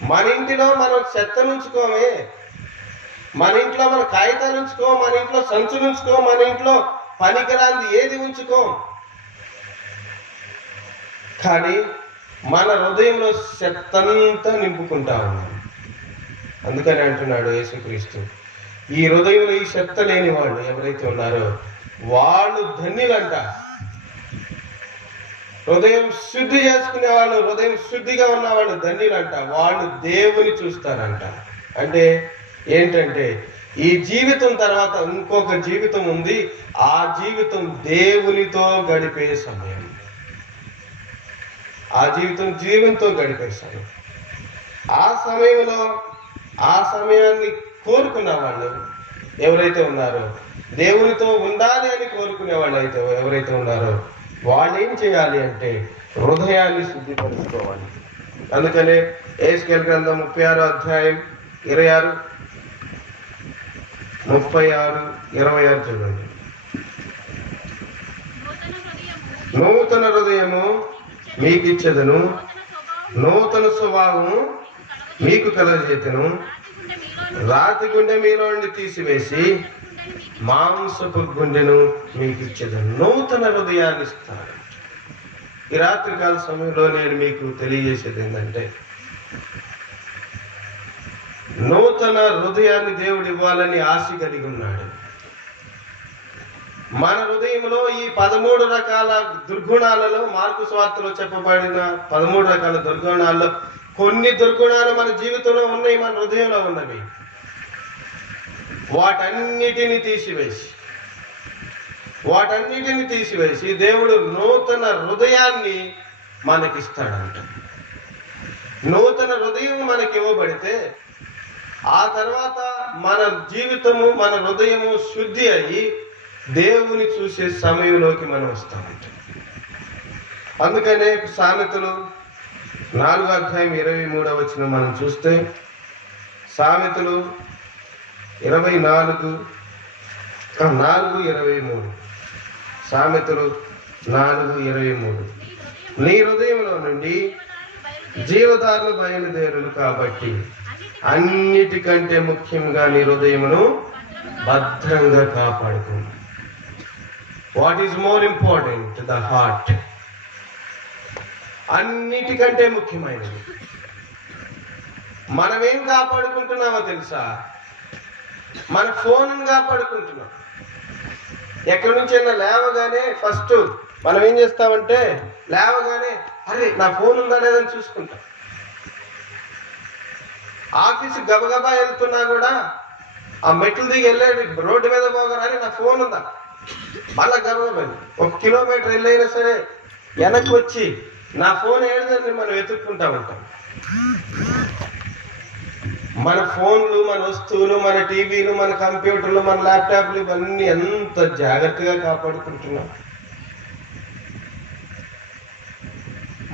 మన ఇంటిలో మనం చెత్తను ఉంచుకోమే, మన ఇంట్లో మన కాగితాలు ఉంచుకో, మన ఇంట్లో సంచులు ఉంచుకో, మన ఇంట్లో పనికిరాంది ఏది ఉంచుకో. కానీ మన హృదయంలో చెత్తంతా నింపుకుంటా ఉన్నాం. అందుకని అంటున్నాడు యేసుక్రీస్తు, ఈ హృదయంలో ఈ చెత్త లేని వాళ్ళు ఎవరైతే ఉన్నారో వాళ్ళు ధన్యులంట. హృదయం శుద్ధి చేసుకునే వాళ్ళు, హృదయం శుద్ధిగా ఉన్న వాళ్ళు ధన్యులంట. వాళ్ళు దేవుని చూస్తారంట. అంటే ఏంటంటే ఈ జీవితం తర్వాత ఇంకొక జీవితం ఉంది. ఆ జీవితం దేవునితో గడిపే సమయం. ఆ జీవితంతో గడిపే సమయం. ఆ సమయంలో ఆ సమయాన్ని కోరుకున్న వాళ్ళు ఎవరైతే ఉన్నారో, దేవునితో ఉండాలి అని కోరుకునే వాళ్ళు అయితే ఎవరైతే ఉన్నారో వాళ్ళు ఏం చేయాలి అంటే హృదయాన్ని శుద్ధిపరుచుకోవాలి. అందుకనే యెహెజ్కేలు గ్రంథం 36వ అధ్యాయం 26, 36, 26 చూడండి. నూతన హృదయము మీకు ఇచ్చేదను, నూతన స్వభావము మీకు కలగజేతును, రాతి గుండె మీలో నుండి తీసివేసి మాంసపు గుండెను మీకు ఇచ్చేదను. నూతన హృదయాన్ని ఇస్తాడు. ఈ రాత్రికాల సమయంలో నేను మీకు తెలియజేసేది ఏంటంటే నూతన హృదయాన్ని దేవుడు ఇవ్వాలని ఆశ కలిగి ఉన్నాడు. మన హృదయంలో ఈ 13 రకాల దుర్గుణాలలో, మార్కు సువార్తలో చెప్పబడిన 13 రకాల దుర్గుణాల్లో కొన్ని దుర్గుణాలు మన జీవితంలో ఉన్నాయి, మన హృదయంలో ఉన్నవి. వాటన్నిటిని తీసివేసి దేవుడు నూతన హృదయాన్ని మనకిస్తాడంట. నూతన హృదయం మనకి ఇవ్వబడితే ఆ తర్వాత మన జీవితము, మన హృదయము శుద్ధి అయ్యి దేవుని చూసే సమయంలోకి మనం వస్తామంట. అందుకనే సామెతలు 4వ అధ్యాయం 23వ వచనం మనం చూస్తే, సామెతలు 4:23, సామెతలు 4:23, నీ హృదయంలో నుండి జీవదారులు బయలుదేరులు కాబట్టి అన్నిటికంటే ముఖ్యంగా నీ హృదయమును భద్రంగా కాపాడుకో. What is more important? The heart. అన్నిటికంటే ముఖ్యమైనది. మనమేం కాపాడుకుంటున్నామో తెలుసా? మన ఫోన్ కాపాడుకుంటున్నాం. ఎక్కడి నుంచైనా లేవగానే ఫస్ట్ మనం ఏం చేస్తామంటే లేవగానే అరే నా ఫోన్ ఉందా లేదని చూసుకుంటాం. ఆఫీసు గబగబా వెళ్తున్నా కూడా ఆ మెట్లు దిగి వెళ్ళేది రోడ్డు మీద పోగానే నా ఫోన్ ఉందా, మళ్ళా గబగబా 1 కిలోమీటర్ వెళ్ళైనా సరే వెనక్కి వచ్చి నా ఫోన్ ఏడుదని మనం వెతుక్కుంటా ఉంటాం. మన ఫోన్లు, మన వస్తువులు, మన టీవీలు, మన కంప్యూటర్లు, మన ల్యాప్టాప్లు ఇవన్నీ ఎంత జాగ్రత్తగా కాపాడుకుంటున్నాం.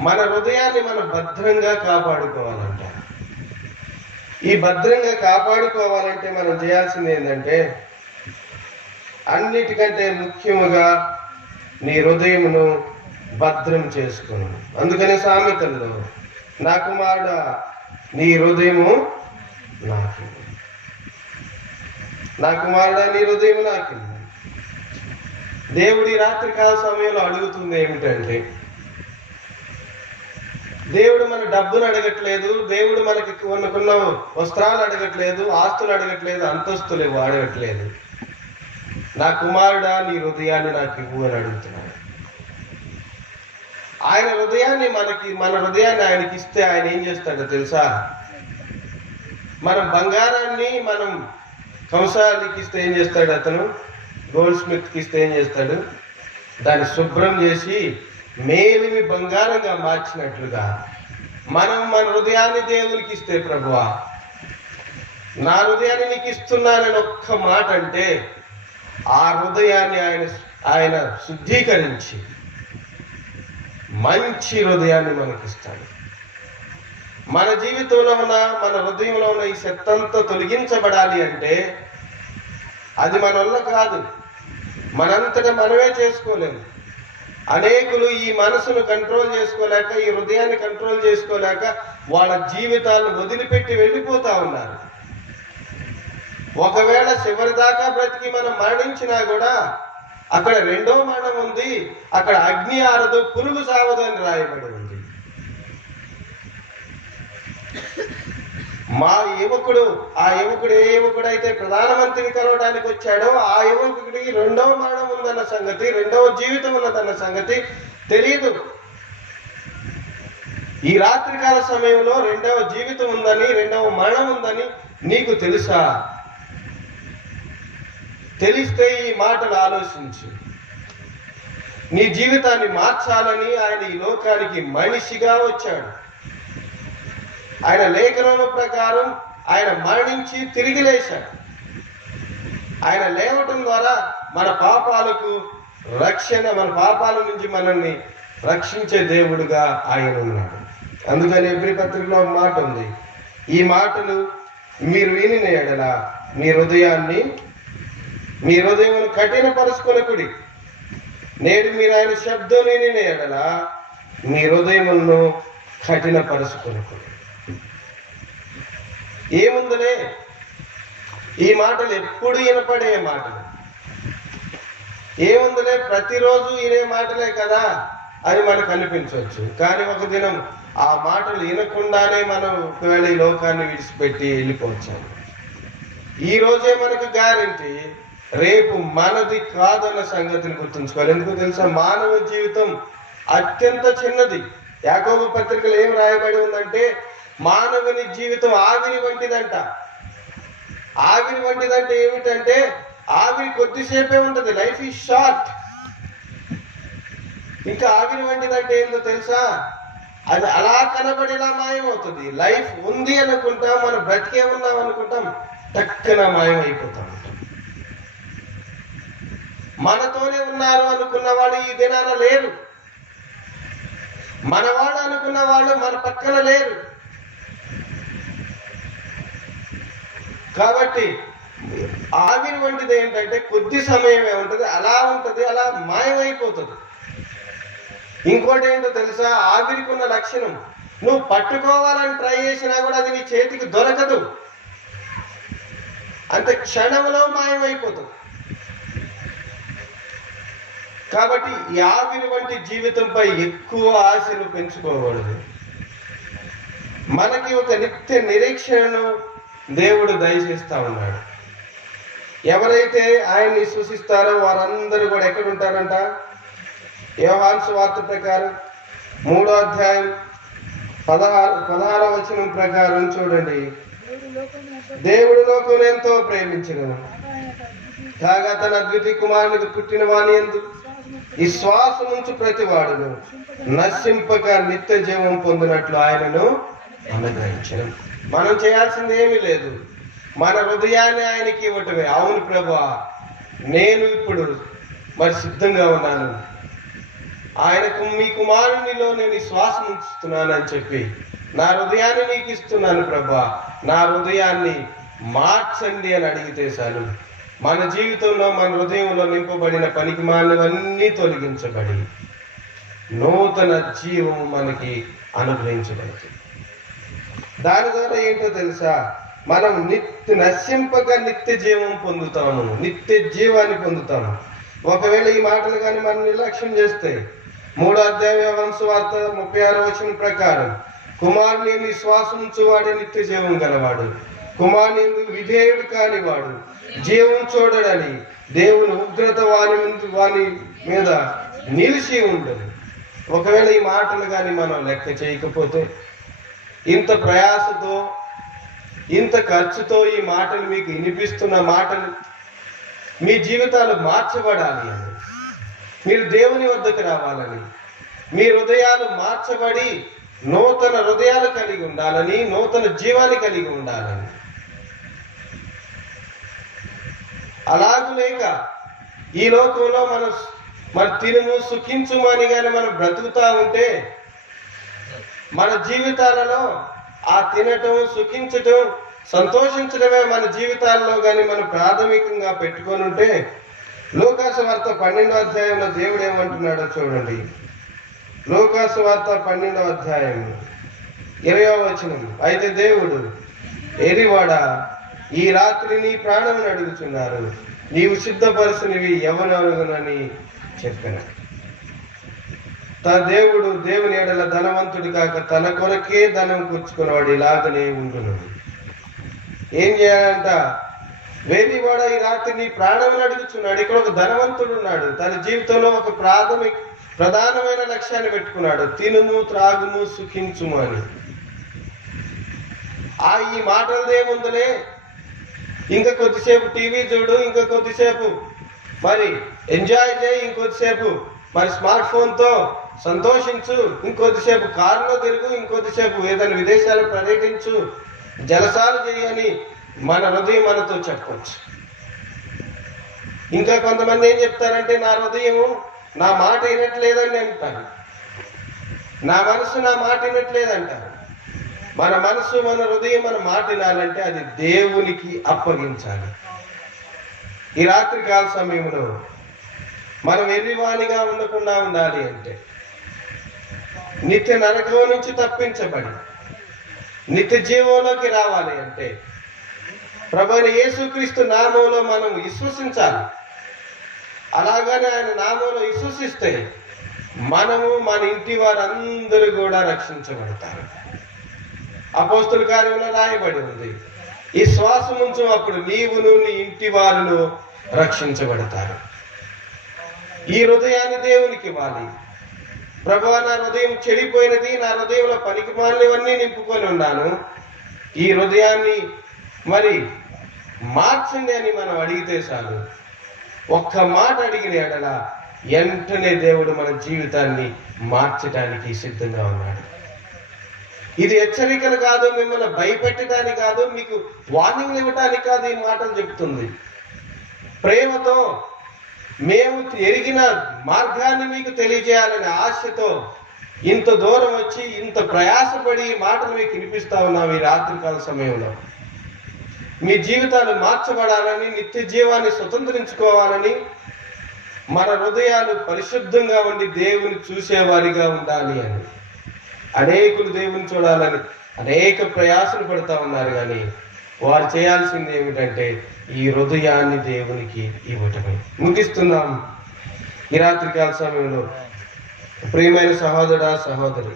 మన హృదయాన్ని మనం భద్రంగా కాపాడుకోవాలంట. ఈ భద్రంగా కాపాడుకోవాలంటే మనం చేయాల్సింది ఏంటంటే అన్నిటికంటే ముఖ్యముగా నీ హృదయమును భద్రం చేసుకును. అందుకనే సామెతల్లో నా కుమారుడా నీ హృదయము నాకు, నా కుమారుడా నీ హృదయము నాకు. దేవుడి రాత్రికాల సమయంలో అడుగుతుంది ఏమిటంటే, దేవుడు మన డబ్బును అడగట్లేదు, దేవుడు మనకి కొనుక్కున్న వస్త్రాలు అడగట్లేదు, ఆస్తులు అడగట్లేదు, అంతస్తులు అడగట్లేదు. నా కుమారుడా నీ హృదయాన్ని నాకు ఇవ్వు అని అడుగుతున్నాడు. ఆయన హృదయాన్ని మన హృదయాన్ని ఆయనకి ఇస్తే ఆయన ఏం చేస్తాడో తెలుసా? మనం బంగారాన్ని మనం కంసాలికి ఇస్తే ఏం చేస్తాడు? అతను గోల్డ్ స్మిత్కి ఇస్తే ఏం చేస్తాడు? దాన్ని శుభ్రం చేసి మేలిమి బంగారంగా మార్చినట్లుగా మనం మన హృదయాన్ని దేవునికి ఇస్తే, ప్రభువా నా హృదయాన్ని నీకు ఇస్తున్నానని ఒక్క మాట అంటే ఆ హృదయాన్ని ఆయన శుద్ధీకరించి మంచి హృదయాన్ని మనకిస్తాడు. మన జీవితంలో ఉన్న, మన హృదయంలో ఉన్న ఈ శక్తంతా తొలగించబడాలి అంటే అది మన వల్ల కాదు, మనంతటా మనమే చేసుకోలేము. అనేకులు ఈ మనసును కంట్రోల్ చేసుకోలేక, ఈ హృదయాన్ని కంట్రోల్ చేసుకోలేక వాళ్ళ జీవితాలను వదిలిపెట్టి వెళ్ళిపోతా ఉన్నారు. ఒకవేళ చివరి దాకా బ్రతికి మనం మరణించినా కూడా అక్కడ రెండో మరణం ఉంది, అక్కడ అగ్ని ఆరదు, పురుగు సావదు అని రాయబడి ఉంది. మా యువకుడు, ఆ యువకుడు ఏ యువకుడైతే ప్రధానమంత్రిని కలవడానికి వచ్చాడో ఆ యువకుడికి రెండవ మరణం ఉందన్న సంగతి, రెండవ జీవితం ఉన్నదన్న సంగతి తెలియదు. ఈ రాత్రికాల సమయంలో రెండవ జీవితం ఉందని, రెండవ మరణం ఉందని నీకు తెలుసా? తెలిస్తే ఈ మాటలు ఆలోచించు. నీ జీవితాన్ని మార్చాలని ఆయన ఈ లోకానికి మనిషిగా వచ్చాడు. ఆయన లేఖనం ప్రకారం ఆయన మరణించి తిరిగి లేచాడు. ఆయన లేవటం ద్వారా మన పాపాలకు రక్షణ, మన పాపాల నుంచి మనల్ని రక్షించే దేవుడుగా ఆయన ఉన్నాడు. అందుకని ఎబ్రీ పత్రికలో ఒక మాట ఉంది, ఈ మాటలు మీరు వినిన ఎడల మీ హృదయం కఠినపరుచుకొనకుడి. నేడు మీరు ఆయన శబ్దం వినిన ఎడల మీ హృదయములను కఠినపరుచుకొనకుడి. ఏముందలే, ఈ మాటలు ఎప్పుడు వినపడే మాటలు, ఏముందలే ప్రతిరోజు వినే మాటలే కదా అని మనకు అనిపించవచ్చు. కానీ ఒక దినం ఆ మాటలు వినకుండానే మనం ఒకవేళ ఈ లోకాన్ని విడిచిపెట్టి వెళ్ళిపోవచ్చాము. ఈ రోజే మనకు గ్యారెంటీ, రేపు మనది కాదన్న సంగతిని గుర్తుంచుకోవాలి. ఎందుకు తెలుసా? మానవ జీవితం అత్యంత చిన్నది. యాకోబు పత్రికలు ఏం రాయబడి ఉందంటే, మానవుని జీవితం ఆవిరి వంటిదంట. ఆవిరి వంటిదంటే ఏమిటంటే, ఆవిరి కొద్దిసేపే ఉంటుంది, లైఫ్ ఈజ్ షార్ట్. ఇంకా ఆవిరి వంటిదంటే ఏందో తెలుసా? అది అలా కనబడిలా మాయమవుతుంది. లైఫ్ ఉంది అనుకుంటాం, మనం బ్రతికే ఉన్నాం అనుకుంటాం, టక్కున మాయమైపోతాం. మనతోనే ఉన్నారు అనుకున్న వాళ్ళు ఈ దినాన లేరు. మనవాడు అనుకున్న వాళ్ళు మన పక్కన లేరు. కాబట్టి ఆవిరి వంటిది ఏంటంటే కొద్ది సమయమే ఉంటుంది, అలా ఉంటుంది, అలా మాయమైపోతుంది. ఇంకోటి ఏంటో తెలుసా? ఆవిరికి ఉన్న లక్షణం, నువ్వు పట్టుకోవాలని ట్రై చేసినా కూడా అది నీ చేతికి దొరకదు, అంత క్షణంలో మాయమైపోతుంది. కాబట్టి ఈ ఆవిరి వంటి జీవితంపై ఎక్కువ ఆశను పెంచుకోకూడదు. మనకి ఒక నిత్య నిరీక్షణను దేవుడు దయచేస్తా ఉన్నాడు. ఎవరైతే ఆయన్ని సూచిస్తారో వారందరూ కూడా ఎక్కడ ఉంటారంట? యోహాను సువార్త ప్రకారం 3వ అధ్యాయం 16వ వచనం ప్రకారం చూడండి. దేవుడు లోకం ఎంతో ప్రేమించెను, కాగా తన అద్వితీయ కుమారునికి పుట్టిన వాని యందు విశ్వాసముంచు ప్రతి వాడును నశింపక నిత్య జీవం పొందినట్లు ఆయనను అనుగ్రహించను. మనం చేయాల్సింది ఏమీ లేదు, మన హృదయాన్ని ఆయనకి ఇవ్వటమే. అవును ప్రభువా, నేను ఇప్పుడు మరి సిద్ధంగా ఉన్నాను, ఆయనకు మీ కుమారునిలో నేను విశ్వాసం ఉంచుతున్నాను అని చెప్పి నా హృదయాన్ని నీకు ఇస్తున్నాను ప్రభువా, నా హృదయాన్ని మార్చండి అని అడిగితే చాలు. మన జీవితంలో, మన హృదయంలో నింపబడిన పనికి మాలినవన్నీ తొలగించబడి నూతన జీవము మనకి అనుగ్రహించబడుతుంది. దాని ద్వారా ఏంటో తెలుసా? మనం నశింపక నిత్య జీవం పొందుతాము, నిత్య జీవాన్ని పొందుతాము. ఒకవేళ ఈ మాటలు కానీ మనం నిర్లక్ష్యం చేస్తే 3వ అధ్యాయం యోహాను సువార్త 36వ వచనం ప్రకారం కుమారుని విశ్వాసం ఉంచువాడే నిత్య జీవం గలవాడు, కుమారుని విధేయుడు కానివాడు జీవం చూడడని దేవుని ఉగ్రత వాని మీద నిలిచి ఉండదు. ఒకవేళ ఈ మాటలు కానీ మనం లెక్క చేయకపోతే, ఇంత ప్రయాసతో ఇంత ఖర్చుతో ఈ మాటలు మీకు వినిపిస్తున్న మాటలు మీ జీవితాలు మార్చబడాలి అని, మీరు దేవుని వద్దకు రావాలని, మీ హృదయాలు మార్చబడి నూతన హృదయాలు కలిగి ఉండాలని, నూతన జీవాన్ని కలిగి ఉండాలని. అలాగూ లేక ఈ లోకంలో మన తినుము సుఖించుము అని కానీ మనం బ్రతుకుతా ఉంటే, మన జీవితాలలో ఆ తినటం, సుఖించటం, సంతోషించడమే మన జీవితాల్లో కానీ మనం ప్రాథమికంగా పెట్టుకొని ఉంటే లూకాసు వార్త 12వ అధ్యాయంలో దేవుడు ఏమంటున్నాడో చూడండి. లూకాసు వార్త 12వ అధ్యాయం 20వ వచనం. అయితే దేవుడు, ఎరివాడా, ఈ రాత్రి నీ ప్రాణమును అడుగుచున్నారు, నీవు సిద్ధపరచునివి ఎవరెవరునని చెప్పాను. దేవుడు దేవుని ఎడల ధనవంతుడు కాక తన కొరకే ధనం కూర్చుకున్నవాడు ఇలాగనే ఉండును. ఏం చేయాలంట? వేదివాడ, ఈ రాత్రి నీ ప్రాణమును అడుగుచున్నాడు. ఇక్కడ ఒక ధనవంతుడు ఉన్నాడు. తన జీవితంలో ఒక ప్రధానమైన లక్ష్యాన్ని పెట్టుకున్నాడు. తినుము, త్రాగుము, సుఖించుము అని. ఈ మాటలదేముందులే, ఇంకా కొద్దిసేపు టీవీ చూడు, ఇంకా కొద్దిసేపు మరి ఎంజాయ్ చేయి, ఇంకొద్దిసేపు మరి స్మార్ట్ ఫోన్తో సంతోషించు, ఇంకొద్దిసేపు కారులో తిరుగు, ఇంకొద్దిసేపు ఏదైనా విదేశాలు పర్యటించు, జలసాలు చేయని మన హృదయం మనతో చెప్పవచ్చు. ఇంకా కొంతమంది ఏం చెప్తారంటే, నా హృదయం నా మాట వినట్లేదని అంటారు, నా మనసు నా మాట వినట్లేదంటారు. మన మనసు మన హృదయం మన మాట వినాలంటే అది దేవునికి అప్పగించాలి. ఈ రాత్రికాల సమయంలో మనం వెర్రివాణిగా ఉండకుండా ఉండాలి అంటే, నిత్య నరకం నుంచి తప్పించబడి నిత్య జీవంలోకి రావాలి అంటే ప్రభువైన యేసుక్రీస్తు నామంలో మనం విశ్వసించాలి. అలాగనే ఆయన నామంలో విశ్వసిస్తే మనము మన ఇంటి వారందరూ కూడా రక్షించబడతారు. అపోస్తుల కార్యంలో రాయబడి ఉంది, ఈ శ్వాసం ఉంచు అప్పుడు నీవును నీ ఇంటి వారును రక్షించబడతారు. ఈ హృదయాన్ని దేవునికి ఇవ్వాలి. ప్రభువా, నా హృదయం చెడిపోయినది, నా హృదయంలో పనికిమాలినవన్నీ నింపుకొని ఉన్నాను, ఈ హృదయాన్ని మరి మార్చండి అని మనం అడిగితే చాలు. ఒక్క మాట అడిగిన ఎడల వెంటనే దేవుడు మన జీవితాన్ని మార్చడానికి సిద్ధంగా ఉన్నాడు. ఇది హెచ్చరికలు కాదు, మిమ్మల్ని భయపెట్టడానికి కాదు, మీకు వార్నింగ్లు ఇవ్వటానికి కాదు ఈ మాటలు చెప్తుంది. ప్రేమతో మేము ఎరిగిన మార్గాన్ని మీకు తెలియజేయాలనే ఆశతో ఇంత దూరం వచ్చి ఇంత ప్రయాసపడి ఈ మాటలు మీకు వినిపిస్తా ఉన్నాం. ఈ రాత్రికాల సమయంలో మీ జీవితాలు మార్చబడాలని, నిత్య జీవాన్ని స్వతంత్రించుకోవాలని, మన హృదయాలు పరిశుద్ధంగా ఉండి దేవుని చూసేవారిగా ఉండాలి అని అనేకులు దేవుని చూడాలని అనేక ప్రయాసలు పడుతూ ఉన్నారు. కానీ వారు చేయాల్సింది ఏమిటంటే ఈ హృదయాన్ని దేవునికి ఇవ్వటమే. ముగిస్తున్నాం. ఈ రాత్రికాల సమయంలో ప్రియమైన సహోదరా, సహోదరి,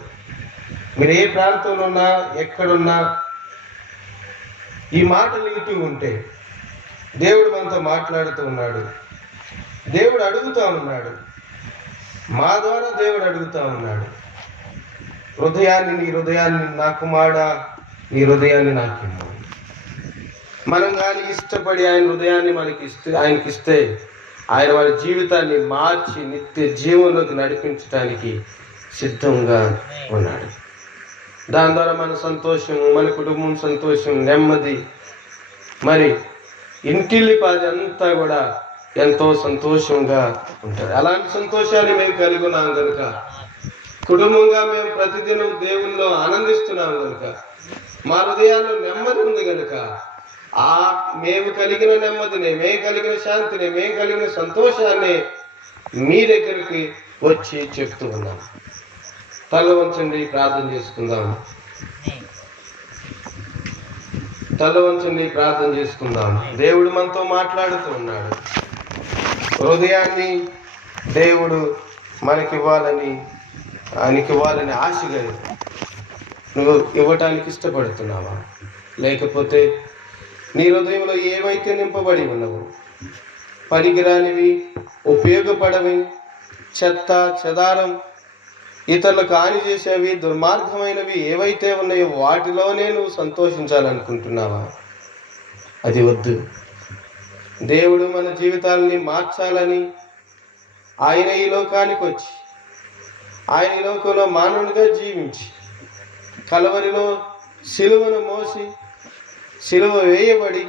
మీరు ఏ ప్రాంతంలో ఉన్నా, ఎక్కడున్నా ఈ మాటలు వింటూ ఉంటే దేవుడు మనతో మాట్లాడుతూ ఉన్నాడు. దేవుడు అడుగుతూ ఉన్నాడు, మా ద్వారా దేవుడు అడుగుతూ ఉన్నాడు, హృదయాన్ని, నీ హృదయాన్ని నా కుమారుడా, నీ హృదయాన్ని నాకు ఇవ్వు. మనం కానీ ఇష్టపడి ఆయన హృదయాన్ని ఆయనకిస్తే ఆయన వారి జీవితాన్ని మార్చి నిత్య జీవంలోకి నడిపించడానికి సిద్ధంగా ఉన్నాడు. దాని ద్వారా మన సంతోషం, మన కుటుంబం సంతోషం, నెమ్మది, మరి ఇంటిల్లిపాది అంతా కూడా ఎంతో సంతోషంగా ఉంటారు. అలాంటి సంతోషాన్ని మేము కలిగి ఉన్నాం కనుక, కుటుంబంగా మేము ప్రతిదినం దేవుల్లో ఆనందిస్తున్నాం కనుక, మా హృదయాల్లో నెమ్మది ఉంది కనుక, మేము కలిగిన నెమ్మదిని, మేము కలిగిన శాంతిని, మేము కలిగిన సంతోషాన్ని మీ దగ్గరికి వచ్చి చెప్తూ ఉన్నాం. తల వంచండి, ప్రార్థన చేసుకుందాం. తల వంచండి, ప్రార్థన చేసుకుందాం. దేవుడు మనతో మాట్లాడుతూ ఉన్నాడు. హృదయాన్ని దేవుడు ఆయనకి ఇవ్వాలని ఆశగా నువ్వు ఇవ్వటానికి ఇష్టపడుతున్నావా? లేకపోతే నీ హృదయంలో ఏవైతే నింపబడి ఉన్నావో, పనికిరానివి, ఉపయోగపడవి, చెత్త చెదారం, ఇతరులకు హాని చేసేవి, దుర్మార్గమైనవి ఏవైతే ఉన్నాయో వాటిలోనే నువ్వు సంతోషించాలనుకుంటున్నావా? అది వద్దు. దేవుడు మన జీవితాలని మార్చాలని ఆయన ఈ లోకానికి వచ్చి, ఆయన ఈ లోకంలో మానవునిగా జీవించి, కలవరిలో సిలువను మోసి, సిలువ వేయబడి,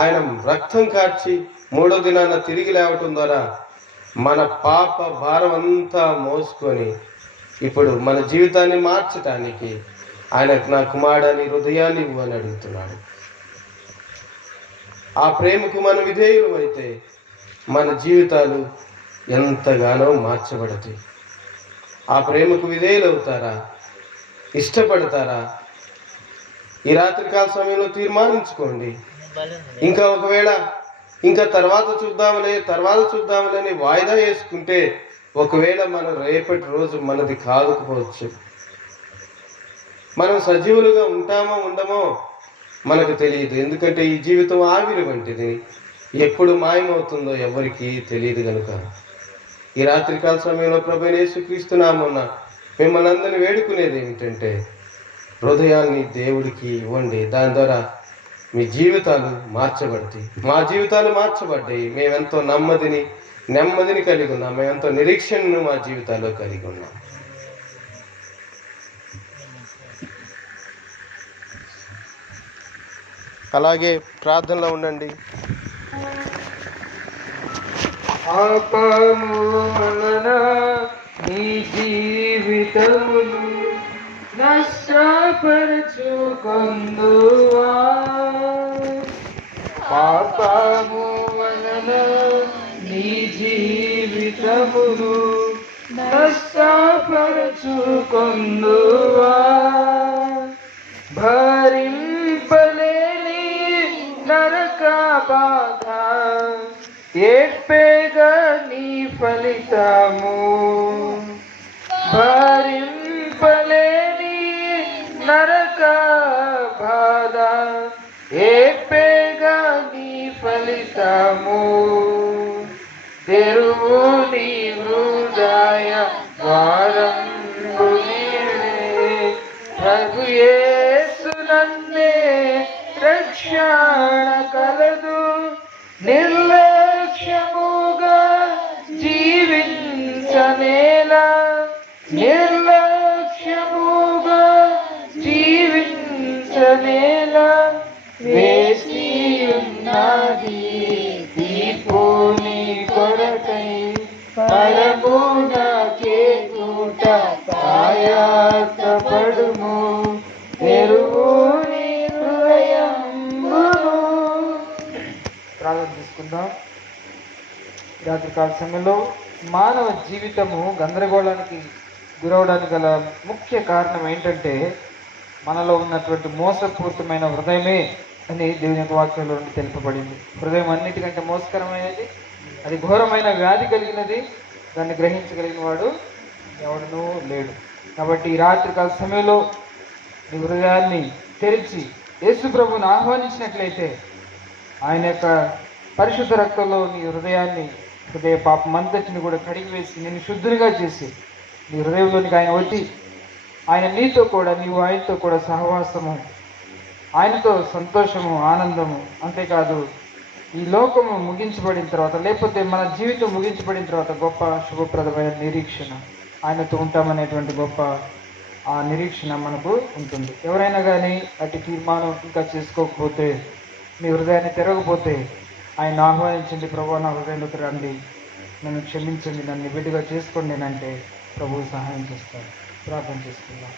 ఆయన రక్తం కార్చి 3వ దినాన తిరిగి లేవటం ద్వారా మన పాప భారం అంతా మోసుకొని ఇప్పుడు మన జీవితాన్ని మార్చటానికి ఆయన నా కుమారుని హృదయాన్ని ఇవ్వని అడుగుతున్నాడు. ఆ ప్రేమకు మన విధేయులు అయితే మన జీవితాలు ఎంతగానో మార్చబడతాయి. ఆ ప్రేమకు విధేయులవుతారా? ఇష్టపడతారా? ఈ రాత్రికాల సమయంలో తీర్మానించుకోండి. ఇంకా ఒకవేళ తర్వాత చూద్దాములే అని వాయిదా వేసుకుంటే ఒకవేళ మన రేపటి రోజు మనది కాకపోవచ్చు. మనం సజీవులుగా ఉంటామో ఉండమో మనకు తెలియదు. ఎందుకంటే ఈ జీవితం ఆవిరి వంటిది, ఎప్పుడు మాయమవుతుందో ఎవరికి తెలియదు కనుక ఈ రాత్రికాల సమయంలో ప్రభువైన యేసుక్రీస్తు నామమున మిమ్మల్ని అందరినీ వేడుకునేది ఏమిటంటే హృదయాన్ని దేవుడికి ఇవ్వండి. దాని ద్వారా మీ జీవితాలు మార్చబడతాయి. మా జీవితాలు మార్చబడ్డాయి. మేమెంతో నెమ్మదిని కలిగి ఉన్నాం. మేమెంతో నిరీక్షణను మా జీవితాల్లో కలిగి ఉన్నాం. అలాగే ప్రార్థనలో ఉండండి. పాపము వలన నీ జీవితమును నష్టపరచుకొందువా, పాపము వలన నీ జీవితమును నష్టపరచుకొందువా, భరింపలేని నరక బాధ ఏడ్పేగా నీ ఫలితము, భరింపలేని నరక బాధ ఏడ్పేగా నీ ఫలితము, తెరువు నీ హృదయ ద్వారము నీవే, ప్రభు యేసు నన్నే రక్షణ కలదు, నిర్లక్ష్యముగా జీవించనేలా, నిర్లక్ష్యముగా జీవించనేలా, వేసి ఉన్నది తీర్పు నీ కొరకై, పరమునకే కూట ప్రయాసపడుము, తెరువు నీ హృదయమును. ప్రార్థన తీసుకుందాం. రాత్రికాల సమయంలో మానవ జీవితము గందరగోళానికి గురవడానికి గల ముఖ్య కారణం ఏంటంటే మనలో ఉన్నటువంటి మోసపూరితమైన హృదయమే అని దేవుని యొక్క వాక్యంలో నుండి తెలుపబడింది. హృదయం అన్నిటికంటే మోసకరమైనది, అది ఘోరమైన వ్యాధి కలిగినది, దాన్ని గ్రహించగలిగిన వాడు ఎవడనూ లేడు. కాబట్టి ఈ రాత్రికాల సమయంలో నీ హృదయాన్ని తెరిచి యేసు ప్రభువుని ఆహ్వానించినట్లయితే ఆయన యొక్క పరిశుద్ధ రక్తంలో నీ హృదయ పాపమంతటిని కూడా కడిగి వేసి నిన్ను శుద్ధునిగా చేసి నీ హృదయంలోనికి ఆయన వచ్చి ఆయన నీతో కూడా, నీవు ఆయనతో కూడా సహవాసము, ఆయనతో సంతోషము, ఆనందము, అంతేకాదు ఈ లోకము ముగించబడిన తర్వాత, లేకపోతే మన జీవితం ముగించబడిన తర్వాత గొప్ప శుభప్రదమైన నిరీక్షణ, ఆయనతో ఉంటామనేటువంటి గొప్ప ఆ నిరీక్షణ మనకు ఉంటుంది. ఎవరైనా కానీ అటు తీర్మానం ఇంకా చేసుకోకపోతే, మీ హృదయాన్ని తెరవకపోతే ఆయన ఆహ్వానించండి. ప్రభువా నా హృదయంలోకి రండి, నన్ను క్షమించండి, నన్ను విడిగా చేసుకోండి అంటే ప్రభువు సహాయం చేస్తారు. ప్రార్థన చేసుకుందాం.